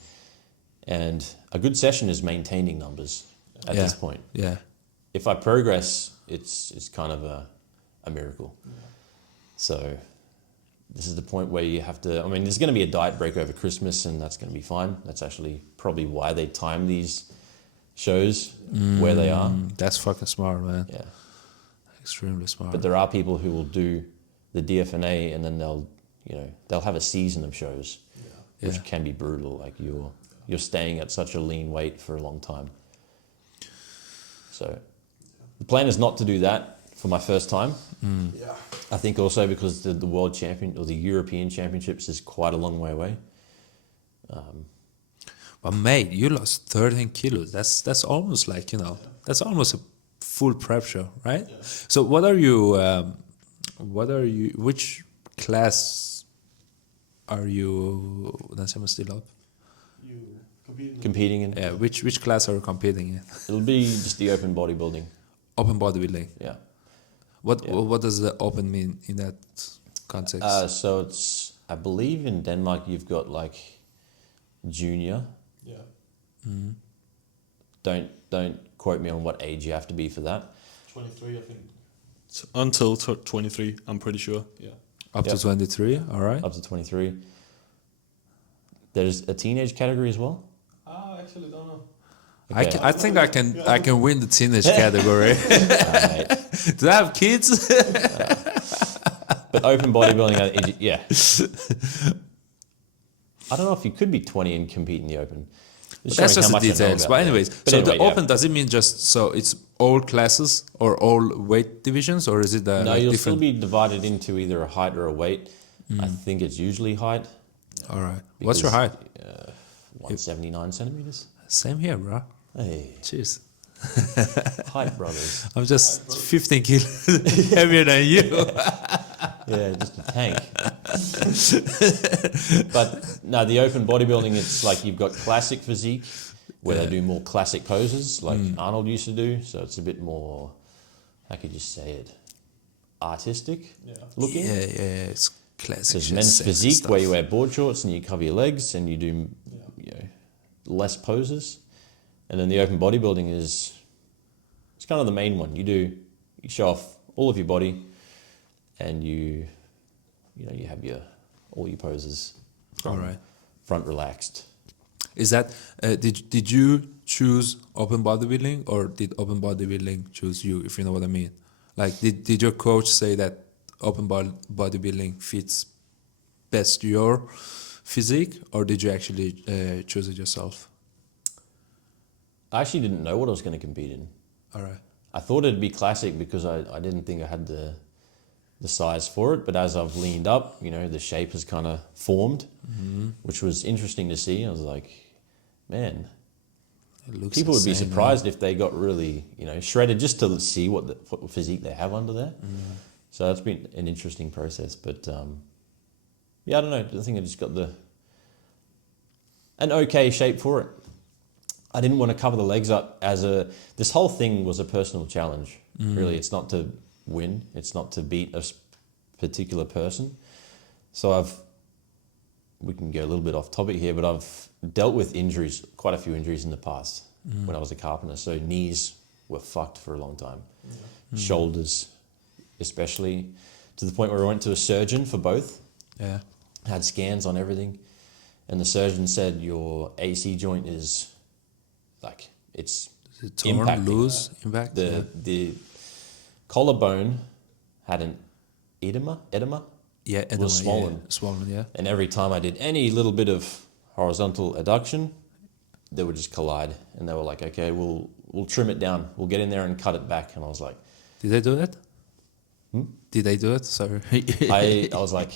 and a good session is maintaining numbers at this point. Yeah. If I progress, it's kind of a miracle. So this is the point where you have to, I mean, there's going to be a diet break over Christmas, and that's going to be fine. That's actually probably why they time these shows where they are. That's fucking smart, man. Yeah. Extremely smart. But there are people who will do the DFNA, and then they'll have a season of shows, which can be brutal. Like you're staying at such a lean weight for a long time. So the plan is not to do that for my first time. I think also because the world champion or the European championships is quite a long way away. But mate, you lost 13 kilos. That's almost like, that's almost a full prep show, right? Yeah. So which class are you, dan zijn we still up? Competing in? Yeah, which class are you competing in? It'll be just the open bodybuilding. Open bodybuilding? Yeah. What does the open mean in that context? So it's, I believe in Denmark you've got like junior. Yeah. Don't quote me on what age you have to be for that. 23, I think. Until 23, I'm pretty sure. Yeah. Up to 23, all right. Up to 23. There's a teenage category as well. I actually don't know. Okay. I think I can win the teenage category. Do I have kids? But open bodybuilding, yeah. I don't know if you could be 20 and compete in the open. That's just the details. But anyways, so anyway, the open, does it mean just, so it's all classes or all weight divisions, or is it no, like you'll different? still be divided into either a height or a weight. I think it's usually height. All right. What's your height? 179 centimeters. Same here, bro. Hey. Cheers. Height, brothers. I'm just 15 kilos heavier than you. Yeah, just a tank. But no, the open bodybuilding, it's like you've got classic physique, where they do more classic poses, like Arnold used to do. So it's a bit more, how could you say it, artistic looking. Yeah, it's classic. There's men's physique, where you wear board shorts and you cover your legs and you do less poses. And then the open bodybuilding it's kind of the main one. You show off all of your body, and you have all your poses. All right. Front relaxed. Is that did you choose open bodybuilding, or did open bodybuilding choose you? If you know what I mean. Like, did your coach say that open bodybuilding fits best your physique, or did you actually choose it yourself? I actually didn't know what I was going to compete in. All right. I thought it'd be classic because I didn't think I had the size for it. But as I've leaned up, the shape has kind of formed, which was interesting to see. I was like, man, people would be surprised if they got really, shredded, just to see what physique they have under there. So that's been an interesting process. But I don't know. I think I just got an okay shape for it. I didn't want to cover the legs up this whole thing was a personal challenge. Really, it's not to win. It's not to beat a particular person. So we can go a little bit off topic here, but I've dealt with injuries, quite a few injuries in the past. when I was a carpenter. So knees were fucked for a long time. Shoulders, especially, to the point where I went to a surgeon for both. Yeah. Had scans on everything, and the surgeon said your AC joint is like it's Is it torn, impacting. loose, impact? The collarbone had an edema, Yeah, edema, was swollen. Yeah, swollen, yeah. And every time I did any little bit of horizontal adduction, they would just collide, and they were like, "Okay, we'll trim it down. We'll get in there and cut it back." And I was like, Did they do that? Did they do it? Sorry. I was like,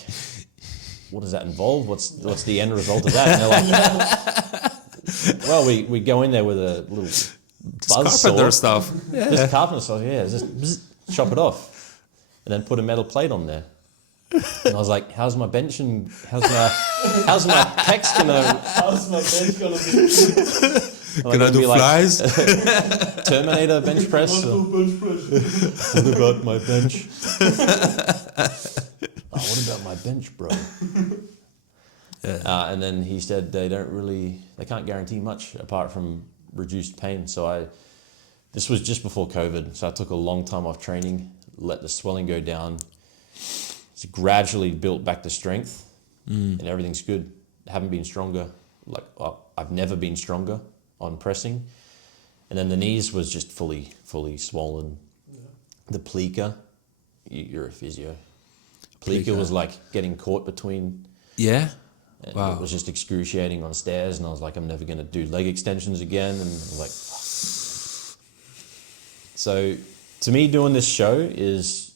"What does that involve? What's the end result of that?" And they're like, "Well, we go in there with a little buzz Carpenter saw, stuff. Yeah. just carpenter stuff, yeah, just chop it off, and then put a metal plate on there." And I was like, "How's my bench and how's my pecs gonna? How's my bench gonna be? Can I do flies? Terminator bench press? What about my bench? What about my bench, bro?" Yeah. And then he said they can't guarantee much apart from reduced pain. So this was just before COVID, so I took a long time off training, let the swelling go down. It's gradually built back to strength, and everything's good. Haven't been stronger. I've never been stronger on pressing. And then the knees was just fully swollen. Yeah. The plica, you're a physio. Plica was like getting caught between. Yeah. And Wow. it was just excruciating on stairs, and I was like, I'm never going to do leg extensions again. And I was like, so to me, doing this show is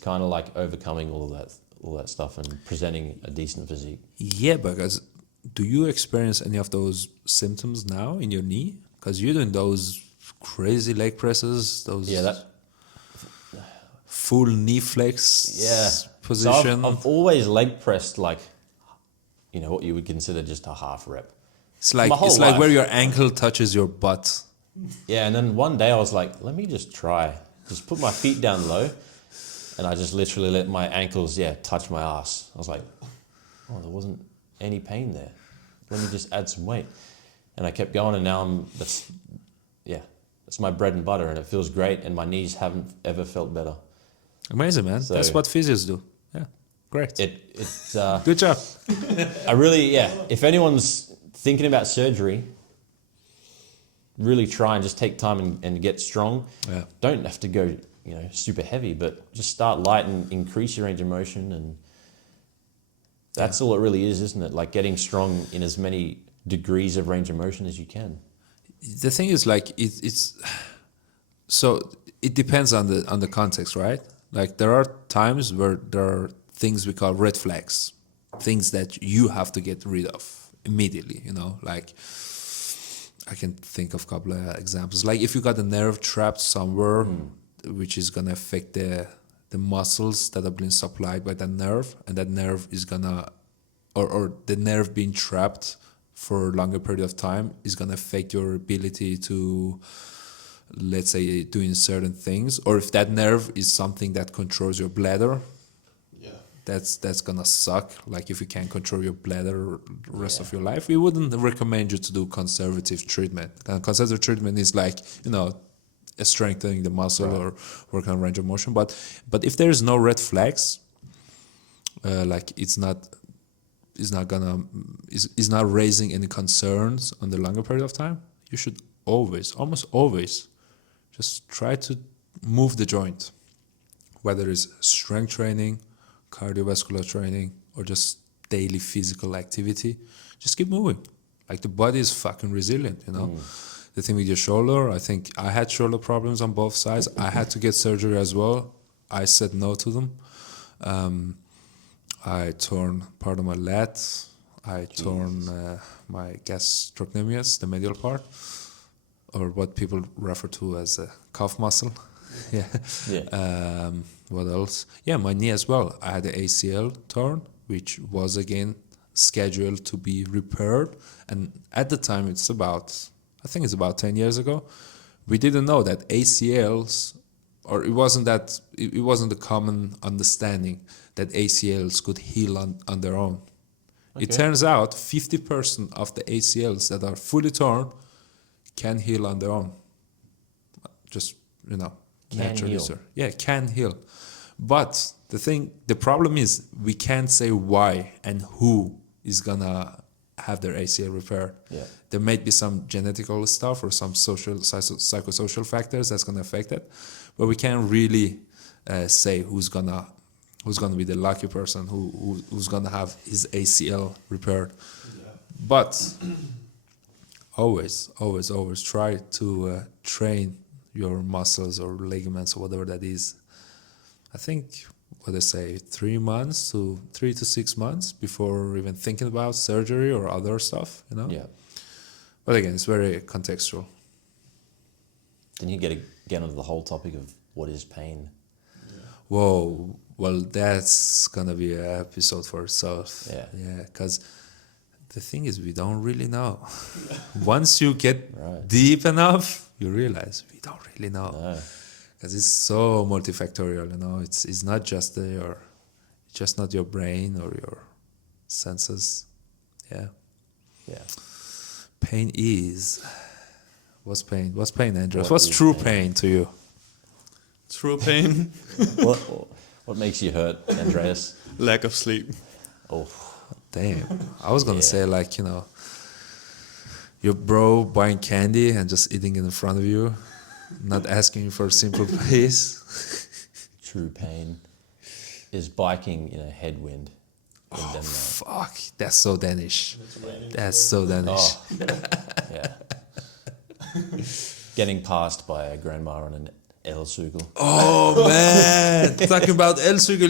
kind of like overcoming all that stuff and presenting a decent physique. Yeah, because do you experience any of those symptoms now in your knee? Because you're doing those crazy leg presses, those full knee flex position. So I've always leg pressed like, what you would consider just a half rep. It's like where your ankle touches your butt. Yeah, and then one day I was like, let me just try. Just put my feet down low, and I just literally let my ankles, touch my ass. I was like, oh, there wasn't any pain there. Let me just add some weight. And I kept going, and now that's my bread and butter, and it feels great, and my knees haven't ever felt better. Amazing, man. So that's what physios do. Yeah, great. It's Good job. I really, if anyone's thinking about surgery, really try and just take time and get strong. Yeah. Don't have to go, super heavy, but just start light and increase your range of motion, and that's all it really is, isn't it? Like getting strong in as many degrees of range of motion as you can. The thing is, like, it's so it depends on the context, right? Like there are times where there are things we call red flags, things that you have to get rid of immediately. Like I can think of a couple of examples. Like if you got a nerve trapped somewhere, which is gonna affect the muscles that are being supplied by that nerve, and that nerve is gonna, or the nerve being trapped for a longer period of time is gonna affect your ability to, let's say, doing certain things. Or if that nerve is something that controls your bladder, that's gonna suck. Like if you can't control your bladder the rest of your life, we wouldn't recommend you to do conservative treatment. And conservative treatment is like, strengthening the muscle or work on range of motion. But if there is no red flags, like it's not raising any concerns on the longer period of time, you should almost always just try to move the joint, whether it's strength training, cardiovascular training, or just daily physical activity. Just keep moving. Like the body is fucking resilient, The thing with your shoulder, I think I had shoulder problems on both sides. I had to get surgery as well. I said no to them. I torn part of my lat. I torn my gastrocnemius, the medial part, or what people refer to as a calf muscle. What else? Yeah, my knee as well. I had the ACL torn, which was again scheduled to be repaired. And at the time, I think it's about 10 years ago, we didn't know that ACLs, or it wasn't the common understanding that ACLs could heal on their own. It turns out 50% of the ACLs that are fully torn can heal on their own. Just, naturally, sir. Yeah, can heal. But the problem is we can't say why and who is gonna have their ACL repaired. Yeah. There might be some genetical stuff or some psychosocial factors that's gonna affect it, but we can't really say who's gonna be the lucky person who's gonna have his ACL repaired. Yeah. But always try to train your muscles or ligaments or whatever that is. I think what they say 3 to 6 months before even thinking about surgery or other stuff, Yeah. But again, it's very contextual. Then you get onto the whole topic of what is pain. Whoa, well, that's gonna be an episode for itself. Yeah, because the thing is, we don't really know. Once you get deep enough, you realize we don't really know. Because it's so multifactorial, It's not just not your brain or your senses. Yeah. Pain is. What's pain? What's pain, Andreas? What's true pain to you? True pain. What makes you hurt, Andreas? Lack of sleep. Oh, damn. I was gonna say your bro buying candy and just eating it in front of you, not asking you for a simple please. True pain is biking in a headwind. Fuck, that's so Danish. That's so Danish. Yeah. Getting passed by a grandma on an elcycle. Oh man, talking about elcycle,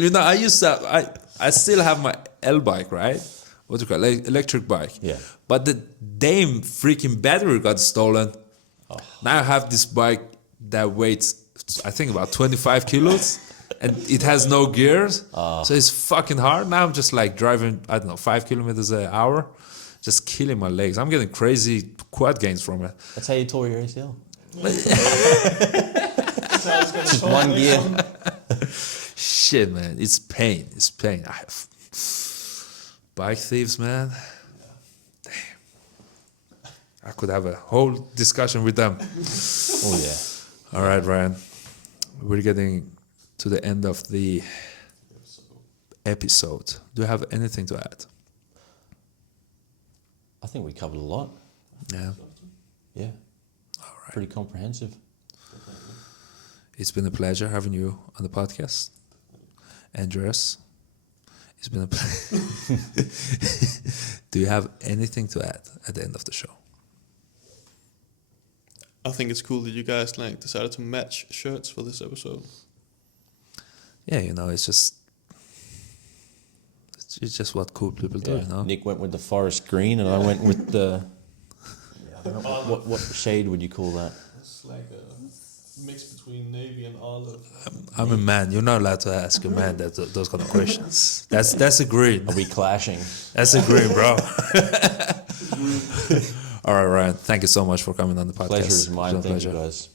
I still have my bike, right? What do you call it? Electric bike. Yeah. But the damn freaking battery got stolen. Oh. Now I have this bike that weighs, I think, about 25 kilos, and it has no gears, so it's fucking hard. Now I'm just driving, 5 kilometers an hour, just killing my legs. I'm getting crazy quad gains from it. That's how you tore your ACL. Just one gear. Shit, man, it's pain. Bike thieves, man. Damn. I could have a whole discussion with them. Oh yeah. All right, Ryan. We're getting to the end of the episode. Do you have anything to add? I think we covered a lot. Yeah. Yeah. All right. Pretty comprehensive. It's been a pleasure having you on the podcast. Andreas, it's been a pleasure. Do you have anything to add at the end of the show? I think it's cool that you guys decided to match shirts for this episode. Yeah, it's just what cool people do, Nick went with the forest green, and I went with the. I don't know, what shade would you call that? It's like a mix between navy and olive. I'm a man. You're not allowed to ask a man those kind of questions. That's a green. Are we clashing? That's a green, bro. All right, Ryan. Thank you so much for coming on the podcast. Pleasure is mine. Thank you, guys.